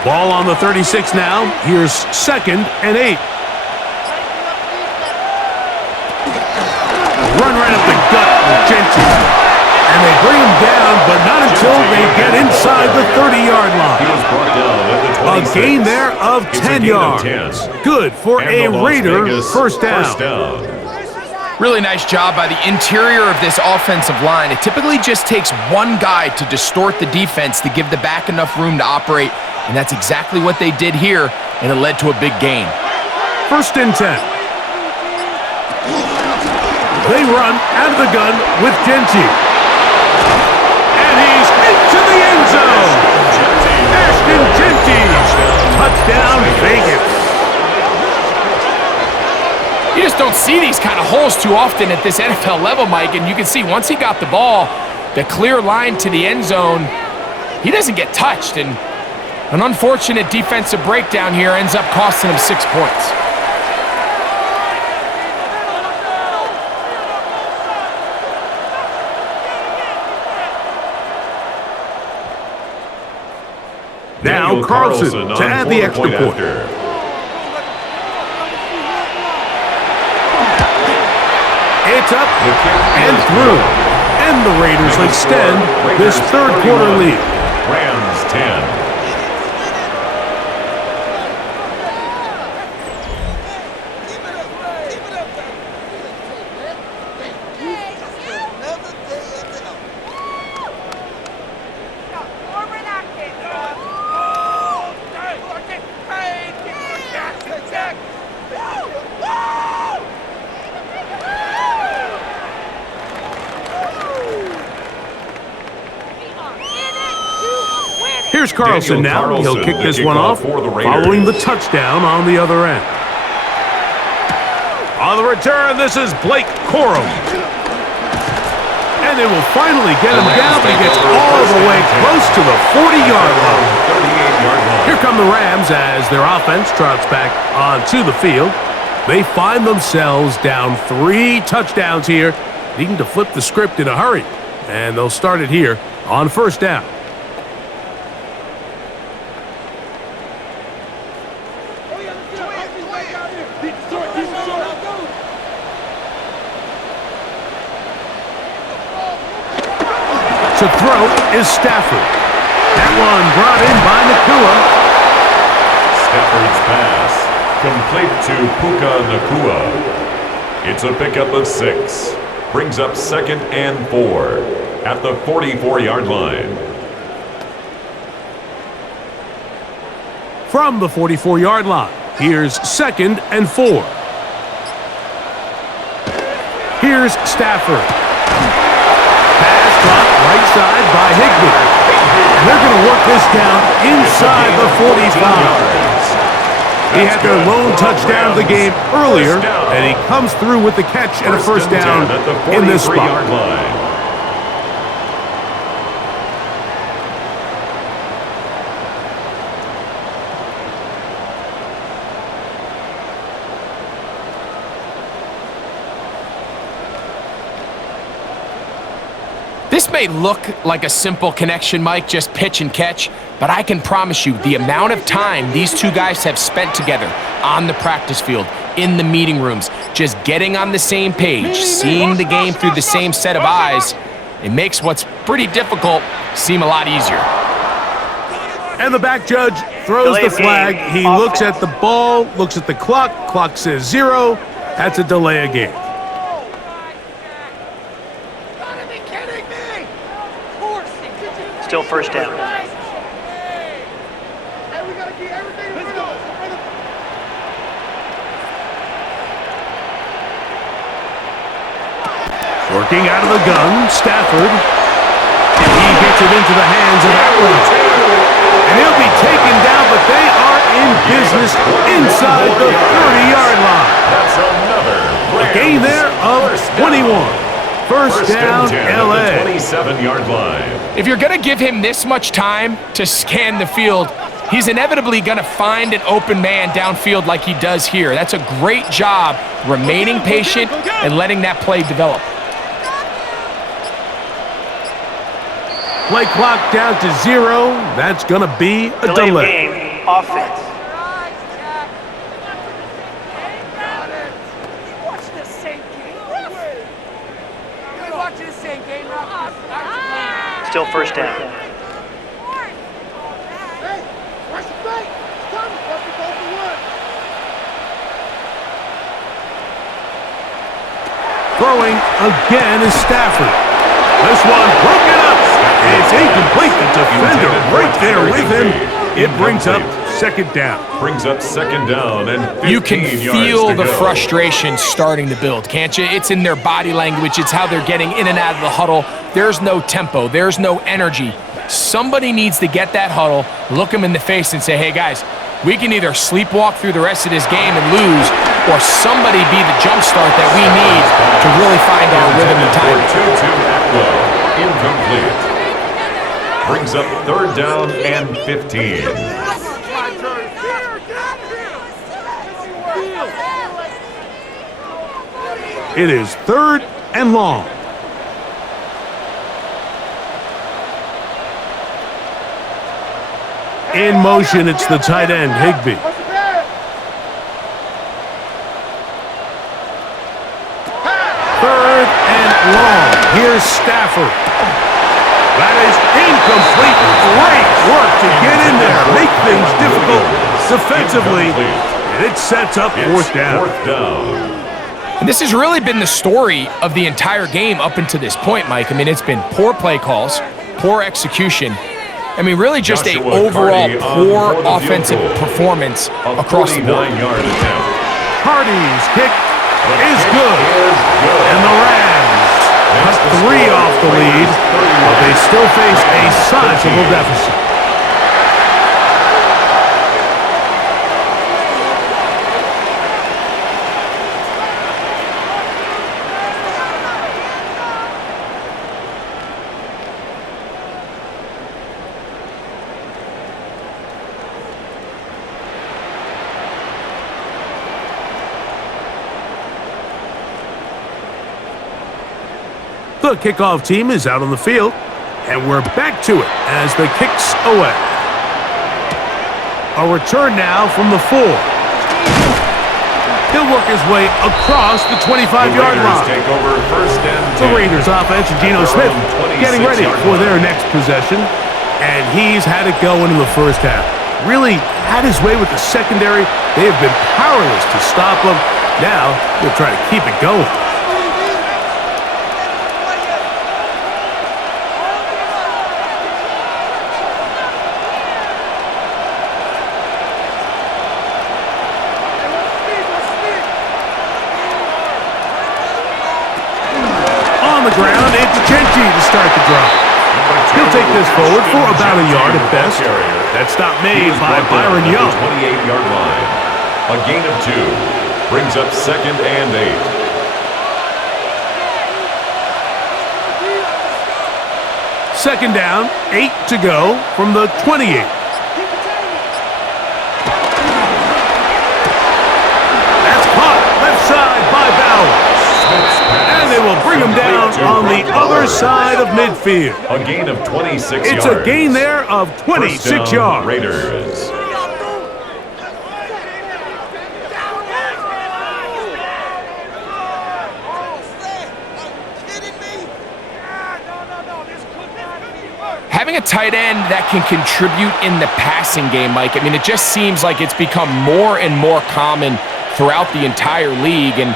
Ball on the 36 now. Here's 2nd and 8. Run right up the gut with Genty. And they bring him down, but not until they get inside the 30-yard He line. was brought down at the 26. A gain there of It's 10 a gain yards. of 10. Good for And a the Las Raider Vegas first down. Really nice job by the interior of this offensive line. It typically just takes one guy to distort the defense to give the back enough room to operate, and that's exactly what they did here, and it led to a big gain. 1st and 10. They run out of the gun with Genty. And he's into the end zone. Ashton Genty. Touchdown, Vegas. You just don't see these kind of holes too often at this NFL level, Mike, and you can see once he got the ball, the clear line to the end zone, he doesn't get touched, and an unfortunate defensive breakdown here ends up costing him 6 points. Now Carlson to add the extra point. It's up and through. And the Raiders extend this third quarter lead. Rams 10. Here's Carlson now. He'll kick this one off following the touchdown on the other end. On the return, this is Blake Corum. And they will finally get him down. He gets all the way close to the 40-yard line. 38-yard line. Here come the Rams as their offense trots back onto the field. They find themselves down 3 touchdowns here, needing to flip the script in a hurry. And they'll start it here on first down. To throw is Stafford. That one brought in by Nakua. Stafford's pass complete to Puka Nakua. It's a pickup of 6. Brings up 2nd and 4 at the 44-yard line. From the 44-yard line, here's 2nd and 4. Here's Stafford. Pass caught right side by Higbee. And they're going to work this down inside the 45. He had their lone touchdown of the game earlier, and he comes through with the catch and a first down in this spot. Line. This may look like a simple connection, Mike, just pitch and catch, but I can promise you the amount of time these two guys have spent together on the practice field, in the meeting rooms, just getting on the same page, seeing the game through the same set of eyes, it makes what's pretty difficult seem a lot easier. And the back judge throws the flag. He looks at the ball, looks at the clock. Clock says 0. That's a delay of game. Still first down. Working out of the gun, Stafford. And he gets it into the hands of Atwood. And he'll be taken down, but they are in business inside the 30-yard line. That's another A gain there of 21. First down, LA. 27-yard line. If you're going to give him this much time to scan the field, he's inevitably going to find an open man downfield like he does here. That's a great job remaining patient and letting that play develop. Play clock down to 0. That's going to be a delay. Game, offense. Still first down. Throwing again is Stafford. This one broken up. It's incomplete. The defender right there with him. It brings up second down. Brings up second down and 15 You can yards feel to the go. frustration starting to build, can't you? It's in their body language. It's how they're getting in and out of the huddle. There's no tempo. There's no energy. Somebody needs to get that huddle, look them in the face and say, hey, guys, we can either sleepwalk through the rest of this game and lose, or somebody be the jump start that we need to really find our rhythm and timing. 2-2 Atwell, incomplete. Brings up third down and 15. It is third and long. In motion, it's the tight end, Higbee. Third and long. Here's Stafford. That is incomplete. Great work to get in there, make things difficult defensively, and it sets up fourth down. And this has really been the story of the entire game up until this point, Mike. I mean, it's been poor play calls, poor execution. I mean, really just an overall poor offensive performance across the board. Hardy's kick is good. And the Rams cut 3 off the lead, but they still face a sizable deficit. The kickoff team is out on the field, and we're back to it as the kick's away. A return now from the 4. He'll work his way across the 25-yard line. Take over first and 10. The Raiders offense and Geno Smith getting ready for their next possession, and he's had it going in the first half. Really had his way with the secondary. They have been powerless to stop him. Now they'll try to keep it going. Ground, it's Genty to start the drive. He'll take this forward for about a yard at best. That stop made by Byron Young. 28-yard line. A gain of 2 brings up 2nd and 8. Second down, 8 to go from the 28. That's caught left side by Bauer. And they will bring him down on the other side of midfield. A gain of 26 yards. It's a gain there of 26 yards. Raiders. Having a tight end that can contribute in the passing game, Mike, I mean, it just seems like it's become more and more common throughout the entire league. And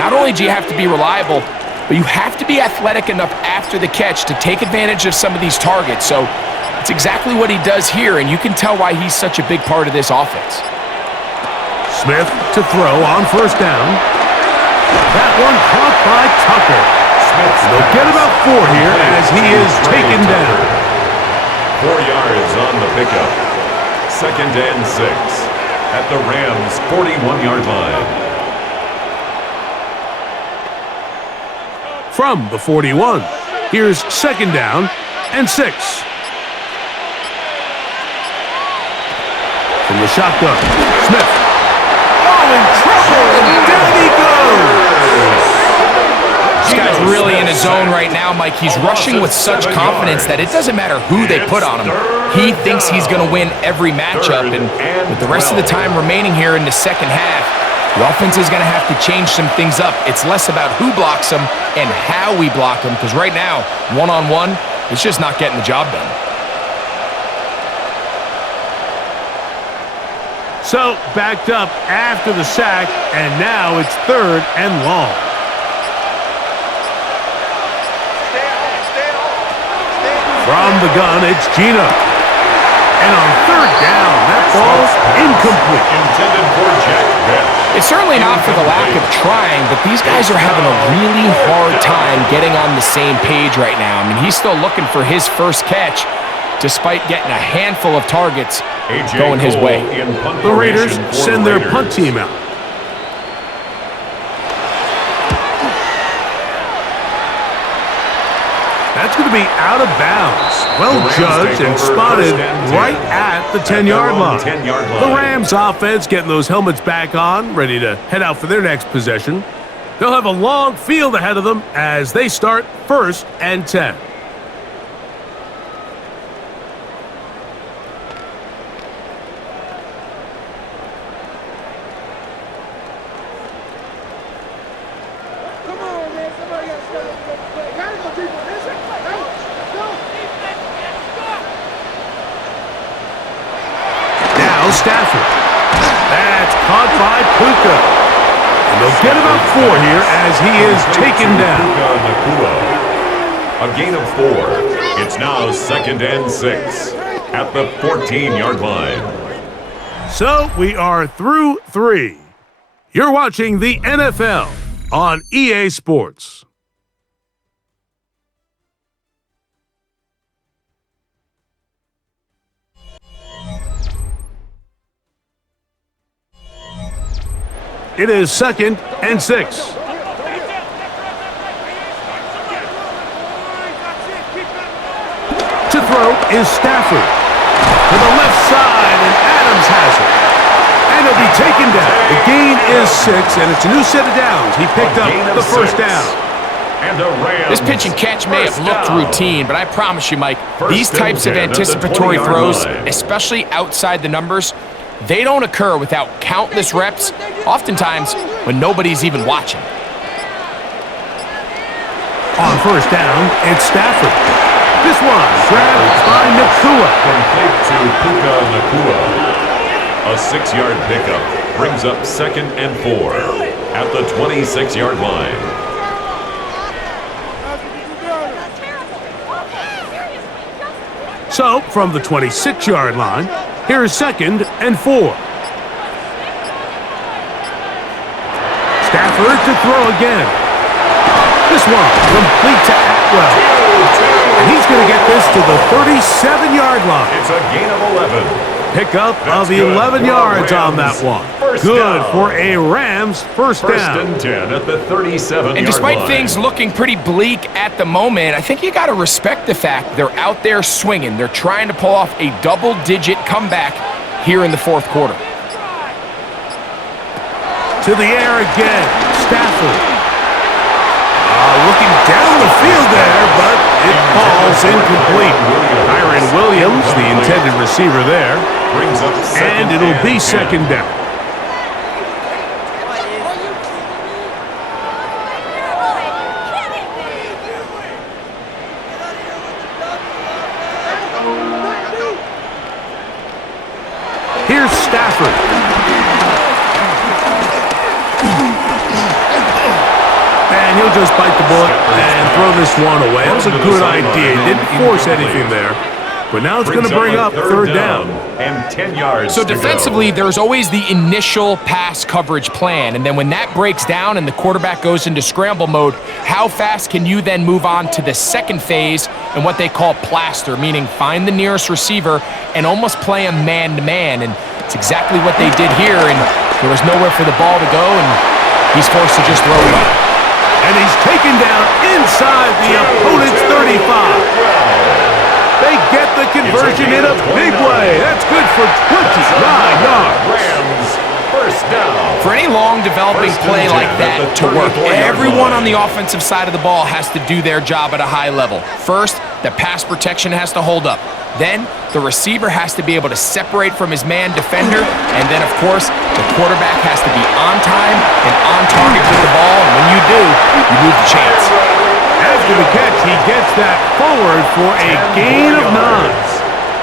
not only do you have to be reliable, but you have to be athletic enough after the catch to take advantage of some of these targets. So it's exactly what he does here, and you can tell why he's such a big part of this offense. Smith to throw on first down. That one caught by Tucker. They'll get about 4 here as he is taken down. 4 yards on the pickup. 2nd and 6 at the Rams' 41-yard line. From the 41, here's 2nd down and 6. From the shotgun, Smith. Oh, in trouble, and down he goes. This guy's really in his zone right now, Mike. He's rushing with such confidence that it doesn't matter who they put on him. He thinks he's going to win every matchup, and with the rest of the time remaining here in the second half, the offense is going to have to change some things up. It's less about who blocks him and how we block him, because right now, one-on-one, it's just not getting the job done. So, backed up after the sack, and now it's 3rd and long. From the gun, it's Gino. And on 3rd down, that ball's incomplete. Intended for Jack Bell. It's certainly not for the lack of trying, but these guys are having a really hard time getting on the same page right now. I mean, he's still looking for his first catch, despite getting a handful of targets going his way. The Raiders send their punt team out. That's going to be out of bounds. Well judged and spotted right at the 10-yard line. The Rams offense getting those helmets back on, ready to head out for their next possession. They'll have a long field ahead of them as they start 1st and 10. Stafford. That's caught by Puka. And they'll get about 4 here as he is taken down. A gain of 4. It's now 2nd and 6 at the 14-yard line. So we are through 3. You're watching the NFL on EA Sports. It is 2nd and 6. To throw is Stafford. To the left side, and Adams has it. And he'll be taken down. The gain is 6, and it's a new set of downs. He picked up the first down. This pitch and catch may have looked routine, but I promise you, Mike, these types of anticipatory throws, especially outside the numbers, they don't occur without countless reps, oftentimes when nobody's even watching. On first down, it's Stafford. This one grabbed by Nakua. Complete to Puka Nakua. A 6-yard pickup brings up 2nd and 4 at the 26-yard line. So, from the 26-yard line, here is 2nd and 4. Stafford to throw again. This one complete to Atwell. And he's going to get this to the 37-yard line. It's a gain of 11. Pickup of 11 yards on that one. good down. for a Rams first First down. and 10 at the 37-yard And despite line. things looking pretty bleak at the moment, I think you got to respect the fact they're out there swinging. They're trying to pull off a double-digit comeback here in the fourth quarter. To the air again, Stafford. Looking down the field there, but it falls incomplete. Kyron Williams, the intended receiver there, Brings up and it'll be second down. Here's Stafford. And he'll just bite the bullet and throw this one away. That was a good idea. He didn't force anything there. But now it's going to bring up third down. And 10 yards So to defensively, go. there's always the initial pass coverage plan. And then when that breaks down and the quarterback goes into scramble mode, how fast can you then move on to the second phase and what they call plaster, meaning find the nearest receiver and almost play him man-to-man. And it's exactly what they did here. And there was nowhere for the ball to go, and he's forced to just throw it up. And he's taken down inside the opponent's 35. They get the conversion in a big way. That's good for 29 yards. Rams first down. For any long developing First and play 10 like at that the to work, 34-yard everyone line. on the offensive side of the ball has to do their job at a high level. First, the pass protection has to hold up. Then, the receiver has to be able to separate from his man defender. And then, of course, the quarterback has to be on time and on target with the ball. And when you do, you move the chains. After the catch, he gets that forward for a gain of 9.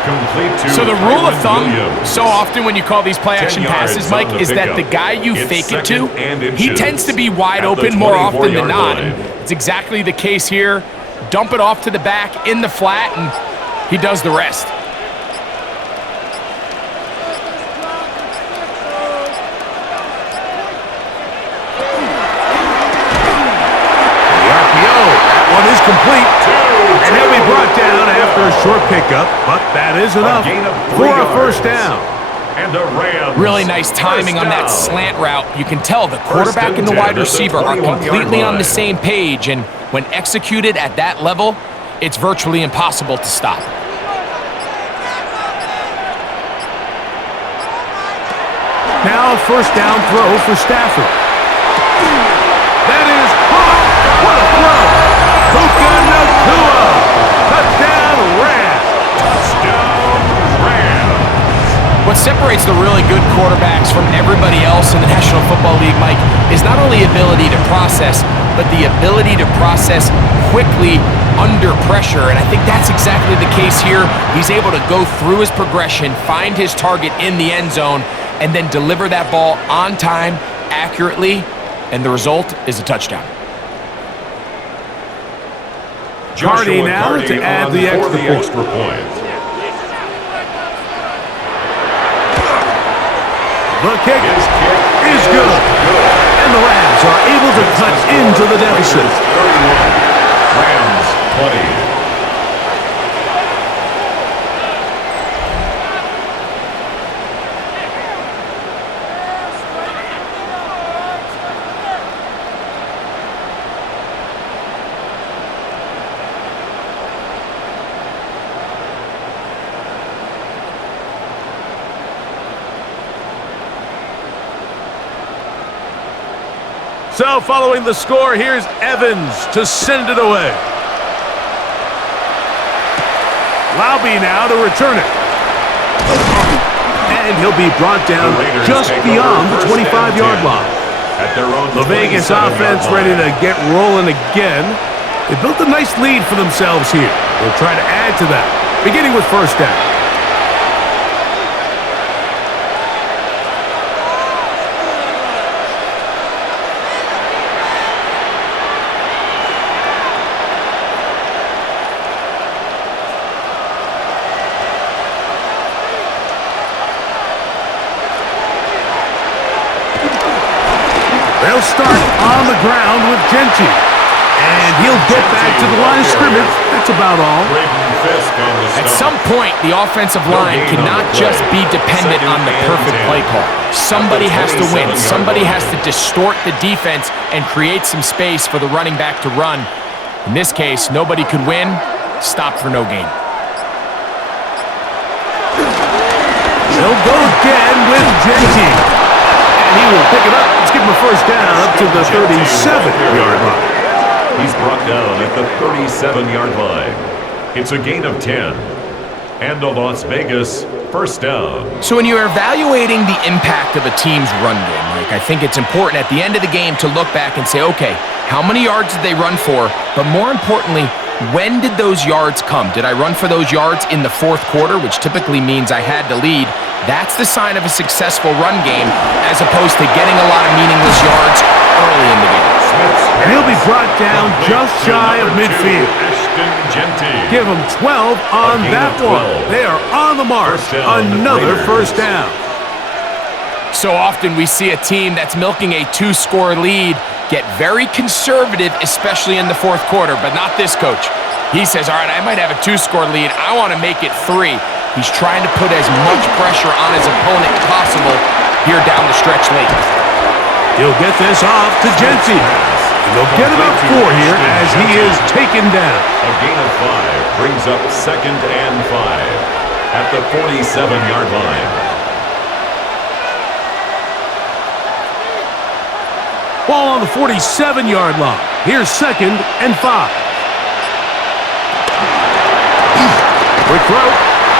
Complete to So the rule of Kyron thumb, Williams. so often when you call these play-action 10 passes, yards Mike, on the is that the pickup. guy you It's fake it to, second and he inches tends to be wide at the open more often than 24-yard not. line. And it's exactly the case here. Dump it off to the back in the flat, and he does the rest. One is complete, and he'll be brought down after a short pickup, but that is enough gain of 3 for a yards. first down. And a Rams Really nice timing first on that down. slant route. You can tell the quarterback and and the 10 wide at the receiver are 21-yard completely on the line. same page, and when executed at that level, it's virtually impossible to stop. Now a first down throw for Stafford. That is caught. What a throw. Puka Nacua. Touchdown, Rams. Touchdown, Rams. What separates the really good quarterbacks from everybody else in the National Football League, Mike, is not only ability to process, but the ability to process quickly under pressure. And I think that's exactly the case here. He's able to go through his progression, find his target in the end zone, and then deliver that ball on time, accurately, and the result is a touchdown. Cardi now to add on the for extra the point. extra point. The kick His kick is good. And the Rams are able to cut into the deficit. 31. Rams 20. So following the score, here's Evans to send it away. Laube now to return it. And he'll be brought down Raiders just take beyond over the first and 25-yard 10 line. At their own The Vegas 27-yard offense line. ready to get rolling again. They built a nice lead for themselves here. They'll try to add to that, beginning with first down. They'll start on the ground with Genty. And he'll get back to the line of scrimmage. That's about all. At some point, the offensive line cannot just be dependent on the perfect play call. Somebody has to win. Somebody has to distort the defense and create some space for the running back to run. In this case, nobody could win. Stop for no gain. He'll go again with Genty. And he will pick it up. Let's give him a first down up to the 37-yard line. He's brought down at the 37-yard line. It's a gain of 10. And a Las Vegas first down. So when you're evaluating the impact of a team's run game, Mike, I think it's important at the end of the game to look back and say, okay, how many yards did they run for? But more importantly, when did those yards come? Did I run for those yards in the fourth quarter, which typically means I had to lead? That's the sign of a successful run game, as opposed to getting a lot of meaningless yards early in the game. And he'll be brought down just shy of midfield. Give him 12 on that one. They are on the mark. Another first down. So often we see a team that's milking a two-score lead get very conservative, especially in the fourth quarter, but not this coach. He says, all right, I might have a two-score lead. I want to make it 3. He's trying to put as much pressure on his opponent possible here down the stretch late. He'll get this off to Genty. They'll get about 4 here as he is taken down. A gain of 5 brings up 2nd and 5 at the 47-yard line. Ball on the 47-yard line. Here's 2nd and 5. Quick throw.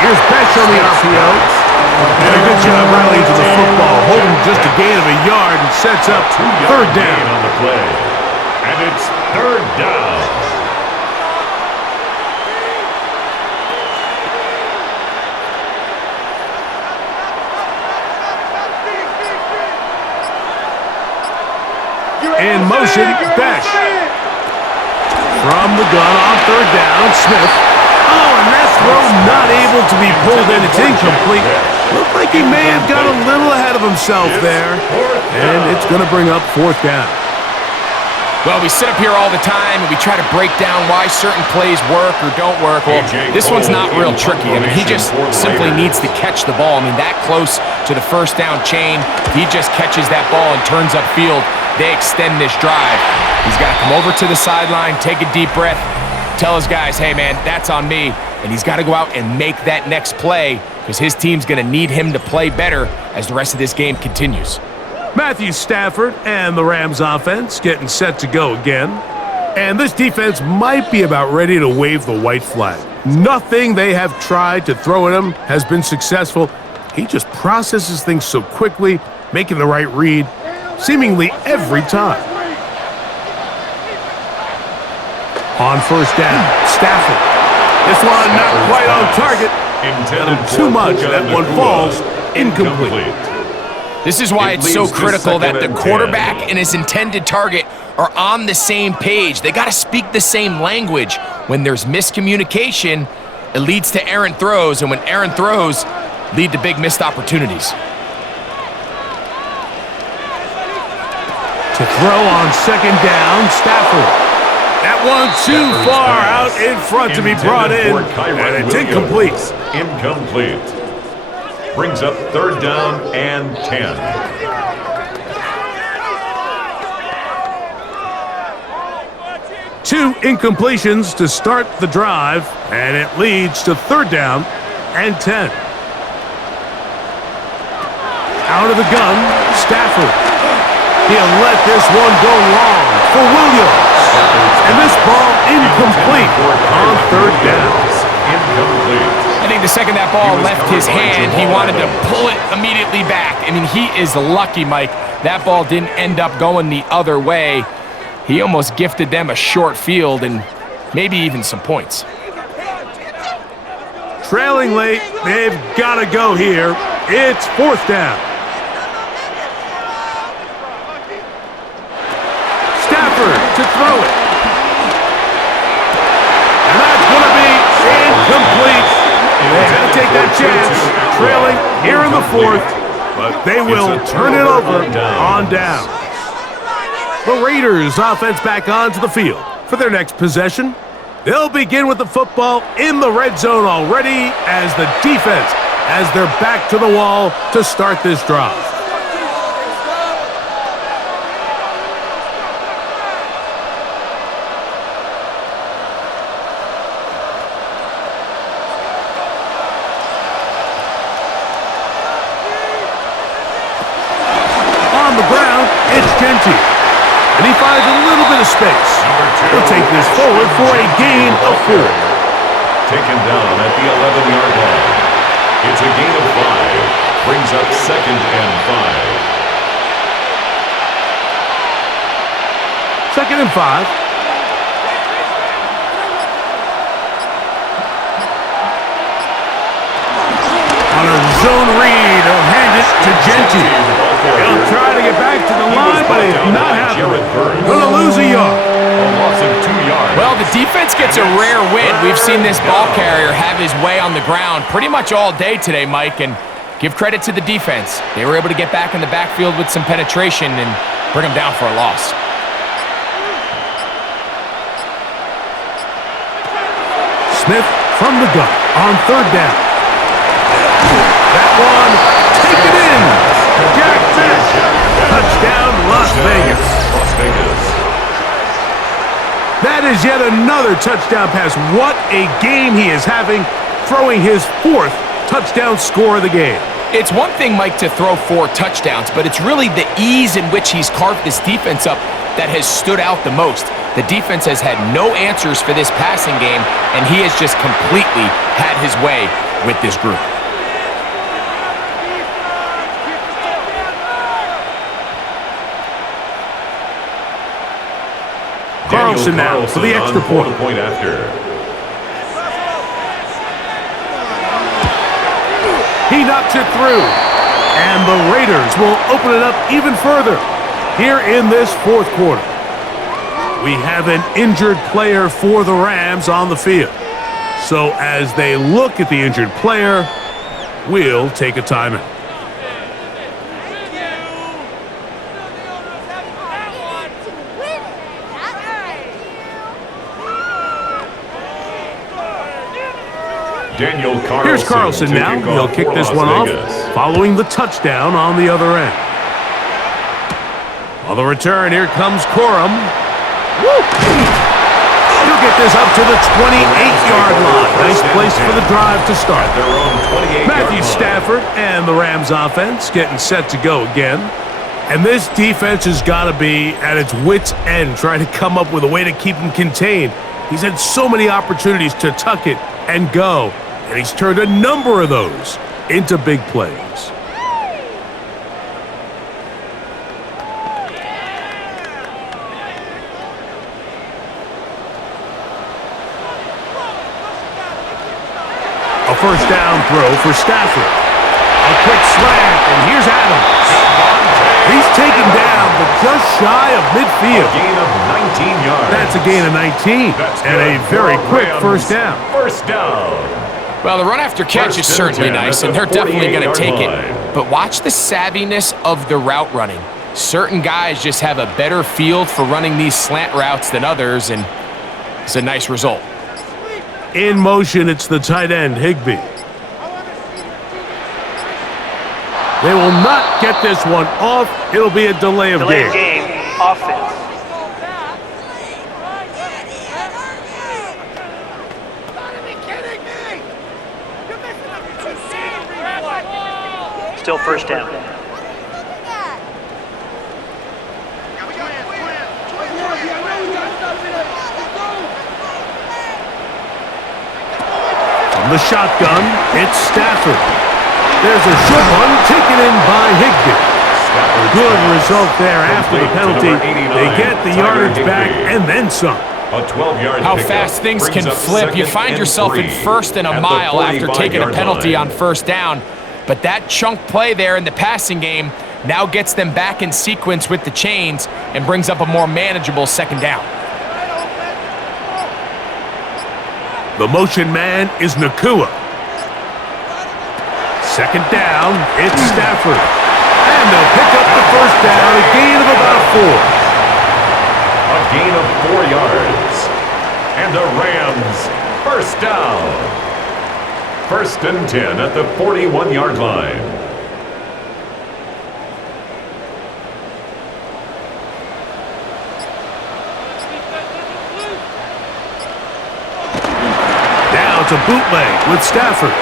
Here's Besh on the RPO. And a good job rallying to the football. Holding just a gain of a yard and sets up 3rd down. On the play. And it's 3rd down. In motion, Besh. From the gun on 3rd down, Smith. Oh, and that throw not able to be pulled in. It's incomplete. Looked like he may have got a little ahead of himself there. And it's going to bring up 4th down. Well, we sit up here all the time and we try to break down why certain plays work or don't work. Well, this one's not real tricky. I mean, he just simply needs to catch the ball. I mean, that close to the first down chain, if he just catches that ball and turns upfield, they extend this drive. He's got to come over to the sideline, take a deep breath, tell his guys, hey, man, that's on me. And he's got to go out and make that next play because his team's going to need him to play better as the rest of this game continues. Matthew Stafford and the Rams offense getting set to go again. And this defense might be about ready to wave the white flag. Nothing they have tried to throw at him has been successful. He just processes things so quickly, making the right read, seemingly every time. On 1st down, Stafford. This one not quite on target. Too much. That one falls incomplete. This is why it's so critical that the quarterback and his intended target are on the same page. They got to speak the same language. When there's miscommunication, it leads to errant throws, and when errant throws lead to big missed opportunities. To throw on 2nd down, Stafford. That one too far out in front to be brought in, and it's incomplete. Incomplete. Brings up 3rd down and 10. Two incompletions to start the drive, and it leads to 3rd down and 10. Out of the gun, Stafford. He'll let this one go long for Williams. And this ball incomplete on 3rd down. Incomplete. I think the second that ball left his hand, he wanted to pull it immediately back. I mean, he is lucky, Mike. That ball didn't end up going the other way. He almost gifted them a short field and maybe even some points. Trailing late, they've got to go here. It's 4th down. Stafford to throw it. And that's going to be incomplete. They had to take that chance, trailing here in the 4th, but they will turn it over on down. The Raiders offense back onto the field. for their next possession. They'll begin with the football in the red zone already as the defense has their back to the wall to start this drive. On the ground, it's Genty. And he finds a little bit of space. He'll take this forward for a gain of 4. Taken down at the 11-yard line. It's a gain of 5. Brings up 2nd and 5. 2nd and 5. On a zone read, he'll hand it to Genty. He'll try to get back to the line, but he's not happening. Gonna lose a yard. A loss of 2 yards. Well, the defense gets a rare win. We've seen this ball carrier have his way on the ground pretty much all day today, Mike, and give credit to the defense. They were able to get back in the backfield with some penetration and bring them down for a loss. Smith from the gun on 3rd down. That one, take it in. Jack Fish. Touchdown, Las Vegas. Las Vegas. That is yet another touchdown pass. What a game he is having, throwing his 4th touchdown score of the game. It's one thing, Mike, to throw 4 touchdowns, but it's really the ease in which he's carved this defense up that has stood out the most. The defense has had no answers for this passing game, and he has just completely had his way with this group. Carlson now for the extra point. Point after. He knocks it through. And the Raiders will open it up even further here in this 4th quarter. We have an injured player for the Rams on the field. So as they look at the injured player, we'll take a timeout. Daniel Carlson. Here's Carlson now. He'll kick this one off following the touchdown on the other end. On the return, here comes Corum. Woo! He'll get this up to the 28-yard line. Nice place for the drive to start. Matthew Stafford and the Rams offense getting set to go again. And this defense has got to be at its wits' end trying to come up with a way to keep him contained. He's had so many opportunities to tuck it and go, and he's turned a number of those into big plays. A first down throw for Stafford. A quick slant, and here's Adams. He's taken down, but just shy of midfield. A gain of 19 yards. That's a gain of 19, and a very quick first down. First down. Well, the run after catch is certainly nice, and they're definitely going to take it. But watch the savviness of the route running. Certain guys just have a better feel for running these slant routes than others, and it's a nice result. In motion, it's the tight end, Higbee. They will not get this one off. It'll be a delay of game. Delay of game, offense. Still first down. From the shotgun, it's Stafford. There's a short one taken in by Higbee. Good result there after the penalty. They get the yardage back and then some. A 12-yard How fast things can flip. You find yourself in 1st and a mile after taking a penalty on first down. But that chunk play there in the passing game now gets them back in sequence with the chains and brings up a more manageable 2nd down. The motion man is Nakua. 2nd down, it's Stafford. And they'll pick up the first down, a gain of about 4. A gain of 4 yards. Rams first down. 1st and 10 at the 41-yard line. Now it's a bootleg with Stafford.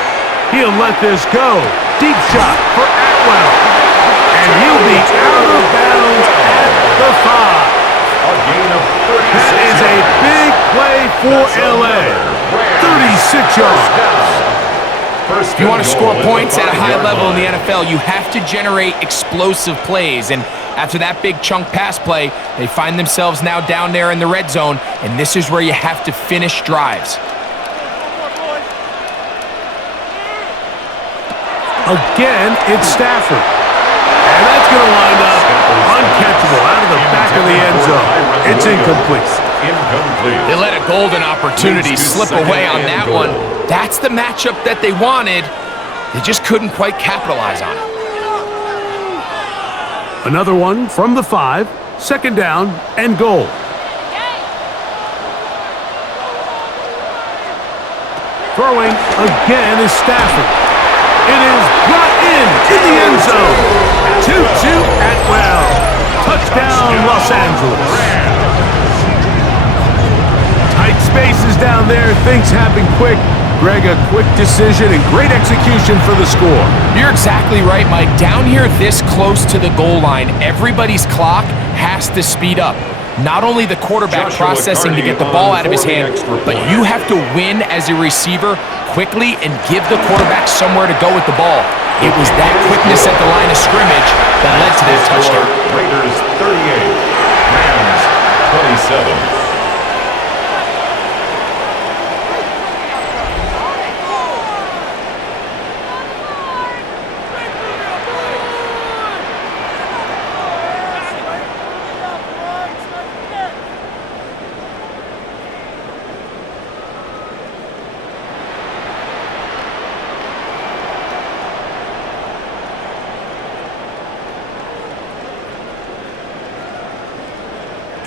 He'll let this go. Deep shot for Atwell. And he'll be out of bounds at the 5. A gain of 36 That is a big play for LA. 36 yards. If you want to score points at a high level in the NFL, you have to generate explosive plays. And after that big chunk pass play, they find themselves now down there in the red zone, and this is where you have to finish drives. Again, it's Stafford. And that's going to wind up uncatchable out of the back of the end zone. It's incomplete. They let a golden opportunity slip away on that one. That's the matchup that they wanted. They just couldn't quite capitalize on it. Another one from the 5. 2nd down and goal. Throwing again is Stafford. It is brought in the end zone. 2-2 Atwell. Touchdown, Los Angeles. Tight spaces down there. Things happen quick. Greg, a quick decision and great execution for the score. You're exactly right, Mike. Down here this close to the goal line, everybody's clock has to speed up. Not only the quarterback processing to get the ball out of his hand, but you have to win as a receiver quickly and give the quarterback somewhere to go with the ball. It was that quickness at the line of scrimmage that led to that touchdown. Raiders 38, Rams 27.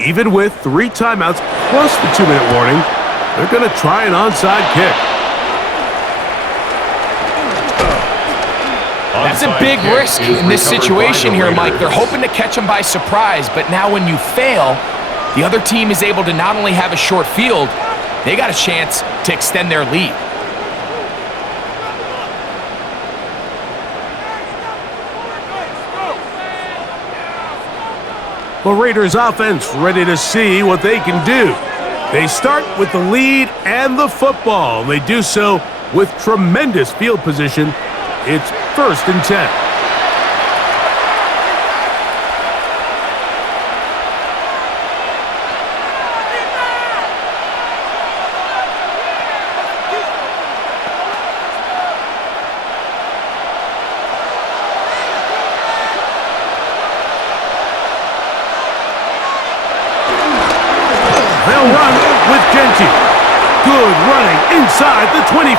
Even with 3 timeouts plus the 2-minute warning, they're going to try an onside kick. That's a big risk in this situation here, Mike. They're hoping to catch them by surprise, but now when you fail, the other team is able to not only have a short field, they got a chance to extend their lead. The Raiders offense ready to see what they can do. They start with the lead and the football. They do so with tremendous field position. It's 1st and 10. They'll run with Genty. Good running inside the 25.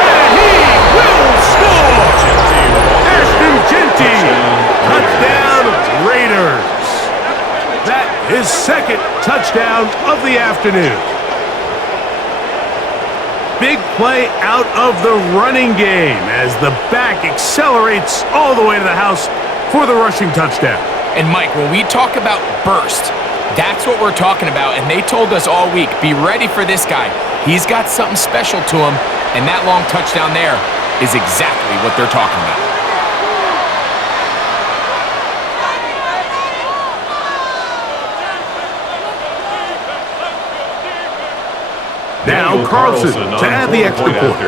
And he will score! Ashton Genty. Touchdown, Raiders. That is 2nd touchdown of the afternoon. Big play out of the running game as the back accelerates all the way to the house for the rushing touchdown. And Mike, when we talk about burst, that's what we're talking about, and they told us all week, be ready for this guy. He's got something special to him, and that long touchdown there is exactly what they're talking about. Now Carlson to add the extra point.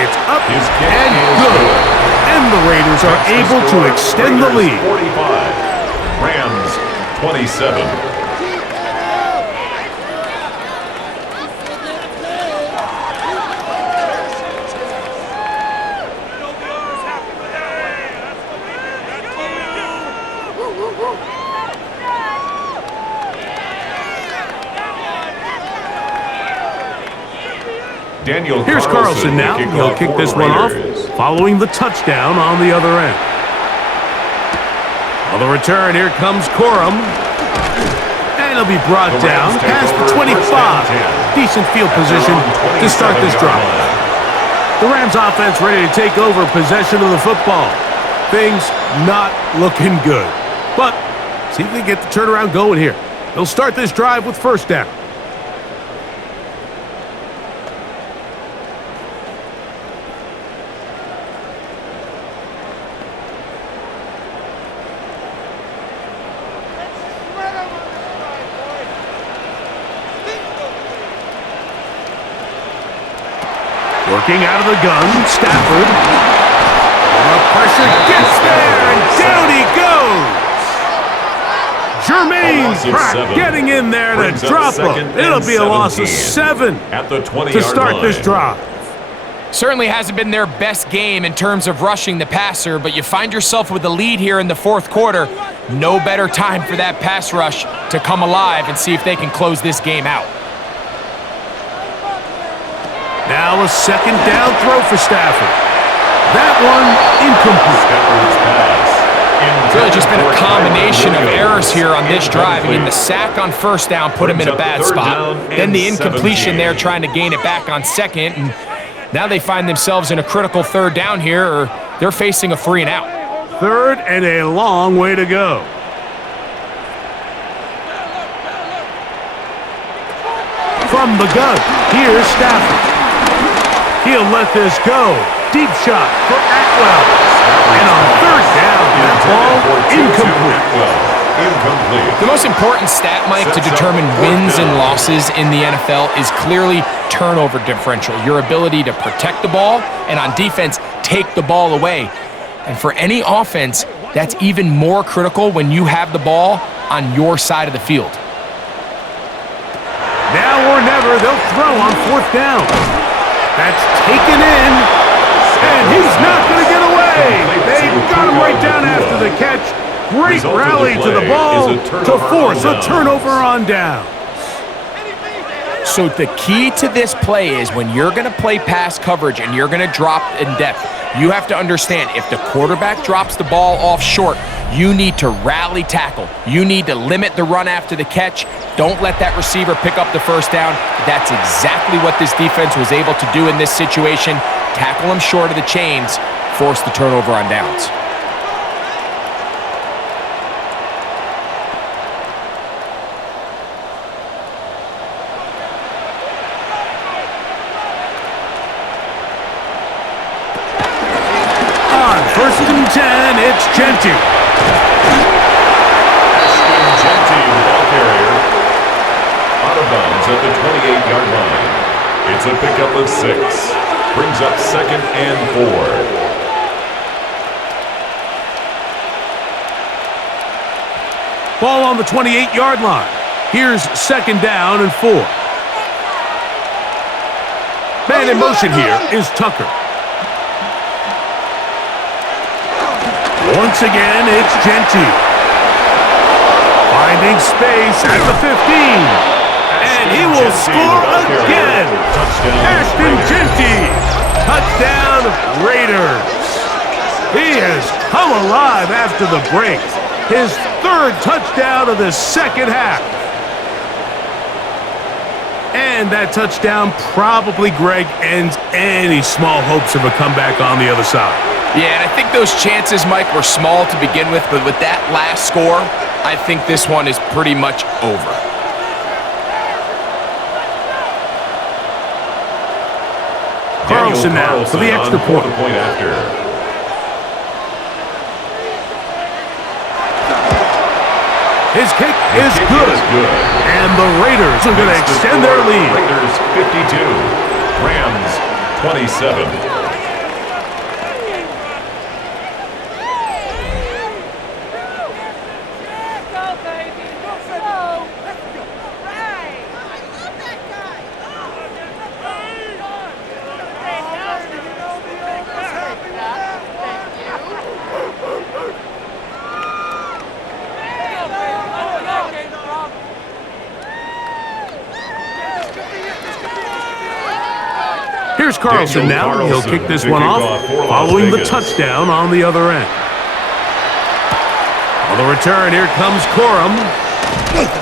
It's up and good. And the Raiders are able to extend the lead. 45, Rams 27. Here's Carlson now. He'll kick this one off, following the touchdown on the other end. On the return, here comes Corum. And he'll be brought down past the 25. Decent field position to start this drive. The Rams offense ready to take over possession of the football. Things not looking good. But see if they get the turnaround going here. They'll start this drive with first down. Working out of the gun, Stafford. Pressure gets there, and down he goes. Jermaine Pratt getting in there to drop him. It'll be a loss of 7 at the 20-yard to start line. this drive. Certainly hasn't been their best game in terms of rushing the passer, but you find yourself with a lead here in the fourth quarter. No better time for that pass rush to come alive and see if they can close this game out. Now a second down throw for Stafford. That one incomplete. It's really just been a combination of errors here on this drive. Again, the sack on first down put him in a bad spot. Then the incompletion there trying to gain it back on second. And now they find themselves in a critical third down here, or they're facing a 3 and out. Third and a long way to go. From the gun, here's Stafford. He'll let this go. Deep shot for Atwell. And on third down, that ball incomplete. The most important stat, Mike, to determine wins and losses in the NFL is clearly turnover differential. Your ability to protect the ball and on defense, take the ball away. And for any offense, that's even more critical when you have the ball on your side of the field. Now or never, they'll throw on fourth down. That's taken in, and he's not going to get away. They got him right down after the catch. Great rally to the ball to force a turnover on down. So the key to this play is when you're going to play pass coverage and you're going to drop in depth, you have to understand if the quarterback drops the ball off short, you need to rally tackle. You need to limit the run after the catch. Don't let that receiver pick up the first down. That's exactly what this defense was able to do in this situation. Tackle him short of the chains, force the turnover on downs. First and 10, it's Genty. Genty, ball carrier, out of bounds at the 28-yard line. It's a pickup of 6. Brings up second and 4. Ball on the 28-yard line. Here's second down and 4. Man in motion here is Tucker. Once again, it's Genty. Finding space at the 15. And he will score again. Ashton Genty. Touchdown, Raiders. He has come alive after the break. His third touchdown of the second half. And that touchdown probably, Greg, ends any small hopes of a comeback on the other side. Yeah, and I think those chances, Mike, were small to begin with, but with that last score, I think this one is pretty much over. Carlson now for the extra point. After. His kick is good. And the Raiders are going to extend their lead. Raiders 52, Rams 27. Here's Carlson now. He'll kick this one off, following the touchdown on the other end. On On the return, here comes Corum.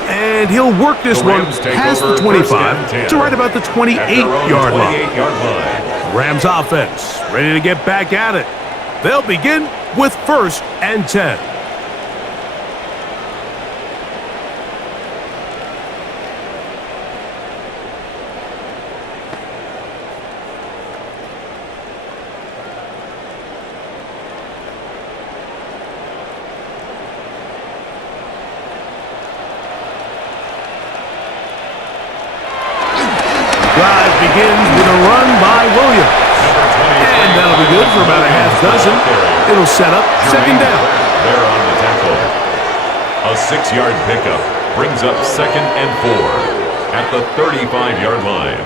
And he'll work this one past the 25 to right about the 28-yard line. Rams offense ready to get back at it. They'll begin with 1st and 10. Drive begins with a run by Williams. And that'll be good for about a half dozen. It'll set up 2nd down. They're on the tackle. A 6-yard pickup brings up 2nd and 4 at the 35-yard line.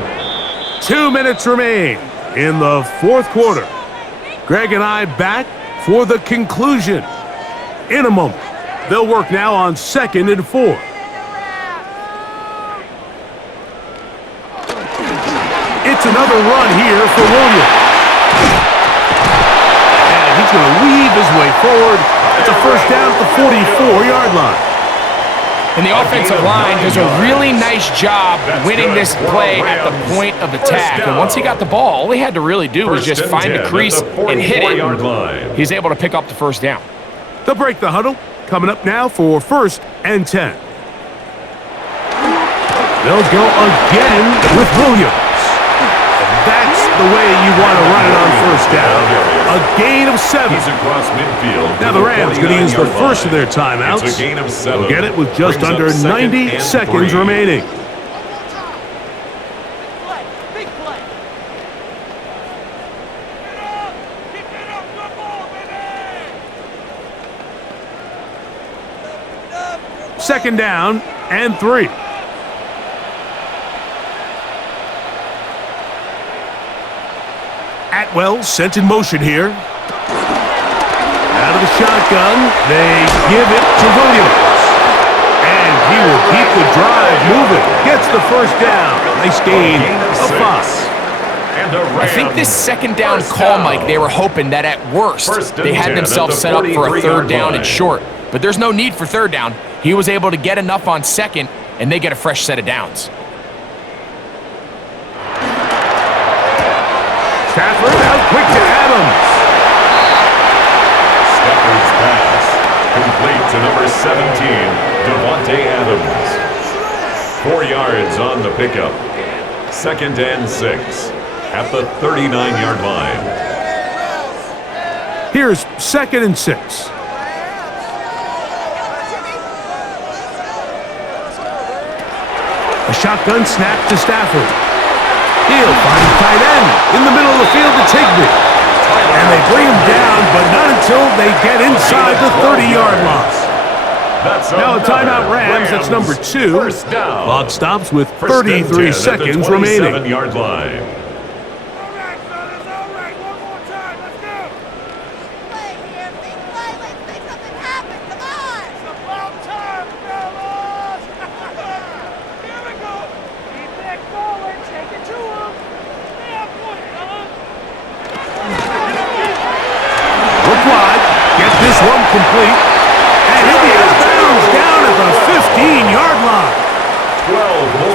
2 minutes remain in the 4th quarter. Greg and I back for the conclusion. In a moment, they'll work now on 2nd and 4. It's another run here for Williams. And he's going to weave his way forward. It's a 1st down at the 44-yard line. And the offensive line does a really nice job winning this play at the point of attack. And once he got the ball, all he had to really do was just find the crease and hit it. He's able to pick up the 1st down. They'll break the huddle. Coming up now for 1st and 10. They'll go again with Williams. That's the way you want to run it on 1st down. A gain of 7. He's across midfield. Now the Rams going to use the first of their timeouts. It's a gain of 7. They'll get it with just Brings under up 2nd 90 and seconds 3. remaining. Big play. 2nd down and 3. Atwell sent in motion here. Out of the shotgun, they give it to Williams. And he will keep the drive moving. Gets the 1st down. Nice gain of 5. I think this 2nd down call, Mike, they were hoping that at worst they had themselves set up for a 3rd down and short. But there's no need for 3rd down. He was able to get enough on 2nd, and they get a fresh set of downs. Stafford out quick to Adams. Stafford's pass complete to number 17, Devontae Adams. 4 yards on the pickup. 2nd and 6 at the 39-yard line. Here's 2nd and 6. A shotgun snap to Stafford. He'll find a tight end in the middle of the field to Tigby. And they bring him down, but not until they get inside the 30-yard line. Now a timeout Rams, that's number 2. Clock stops with 33 seconds remaining. 27-yard line. Play here, big play. Let's make something happen. Come on. It's about time, fellas. Here we go. Keep that going. Take it to him. Yeah, boy, fellas. Look wide. Get this one complete. And he'll be out of bounds down at the 15-yard line.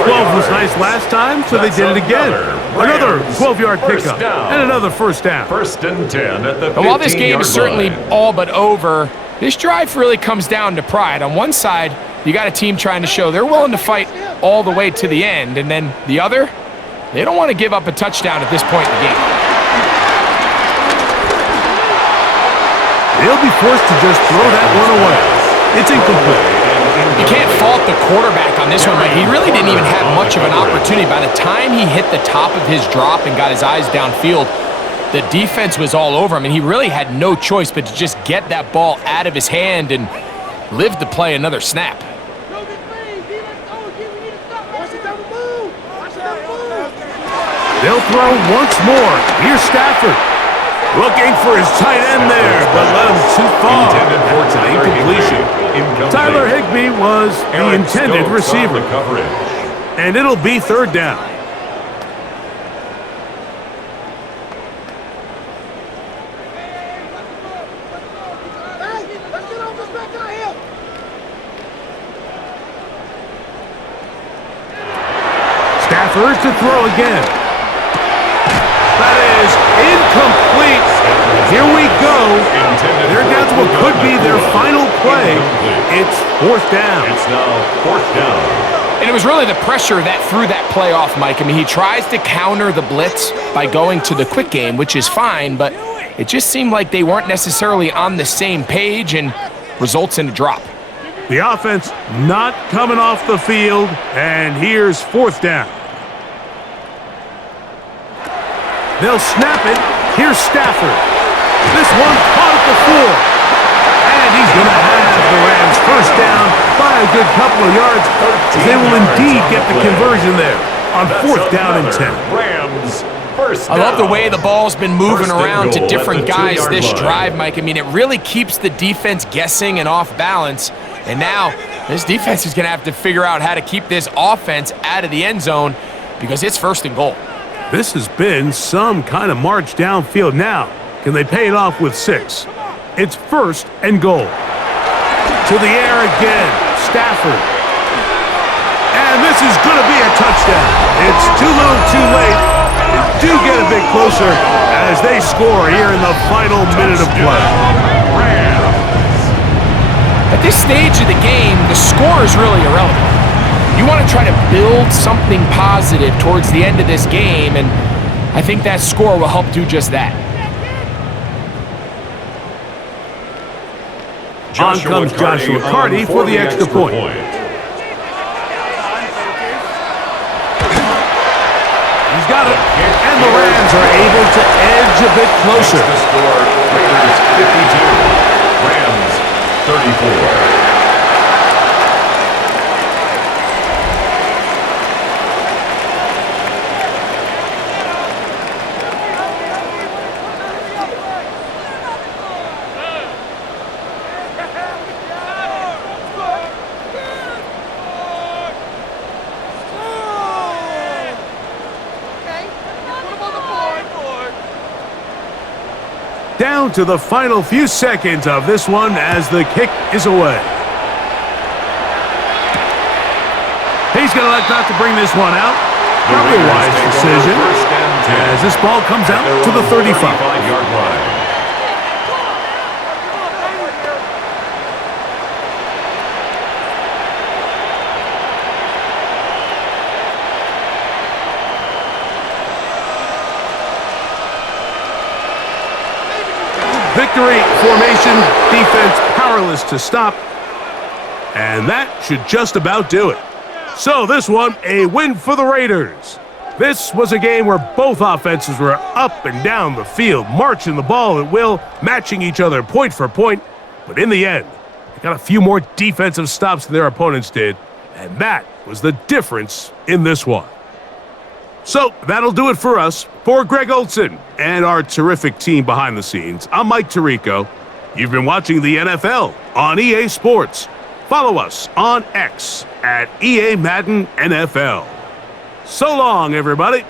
12 was nice last time, so they did it again. Another 12-yard pickup and another 1st down. 1st and 10 at the 15-yard line. And while this game is certainly all but over, this drive really comes down to pride. On one side, you got a team trying to show they're willing to fight all the way to the end, and then the other, they don't want to give up a touchdown at this point in the game. They'll be forced to just throw that one away. It's incomplete. You can't fault the quarterback on this one, but he really didn't even have much of an opportunity. By the time he hit the top of his drop and got his eyes downfield, the defense was all over him, and he really had no choice but to just get that ball out of his hand and live to play another snap. They'll throw once more. Here's Stafford. Looking for his tight end there, but let him too far. That's an incompletion. Tyler Higbee was the intended receiver. And it'll be 3rd down. prefers to throw again. That is incomplete. Here we go. They're down to what could be their final play. It's fourth down. It's now fourth down. And it was really the pressure that threw that play off, Mike. I mean, he tries to counter the blitz by going to the quick game, which is fine, but it just seemed like they weren't necessarily on the same page and results in a drop. The offense not coming off the field, and here's fourth down. They'll snap it. Here's Stafford. This one caught at the 4. And he's going to have the Rams first down by a good couple of yards. They will indeed get the conversion there on fourth down and 10. Rams first I love the way the ball's been moving First and around to goal different at the guys 2-yard this line. drive, Mike. I mean, it really keeps the defense guessing and off balance. And now this defense is going to have to figure out how to keep this offense out of the end zone because it's first and goal. This has been some kind of march downfield now. Can they pay it off with 6? It's first and goal. To the air again, Stafford. And this is going to be a touchdown. It's too little too late. They do get a bit closer as they score here in the final minute of play. At this stage of the game, the score is really irrelevant. You want to try to build something positive towards the end of this game, and I think that score will help do just that. On comes Joshua Carty for the extra point. He's got it, and the Rams are able to edge a bit closer. The score, Raiders 52, Rams 34. Down to the final few seconds of this one as the kick is away. He's going to elect not to bring this one out. Probably a wise decision as this ball comes out to the 35-yard line. Victory formation, defense powerless to stop, and that should just about do it. So this one, a win for the Raiders. This was a game where both offenses were up and down the field, marching the ball at will, matching each other point for point, but in the end, they got a few more defensive stops than their opponents did, and that was the difference in this one. So that'll do it for us. For Greg Olson and our terrific team behind the scenes, I'm Mike Tirico. You've been watching the NFL on EA Sports. Follow us on X at EA Madden NFL. So long, everybody.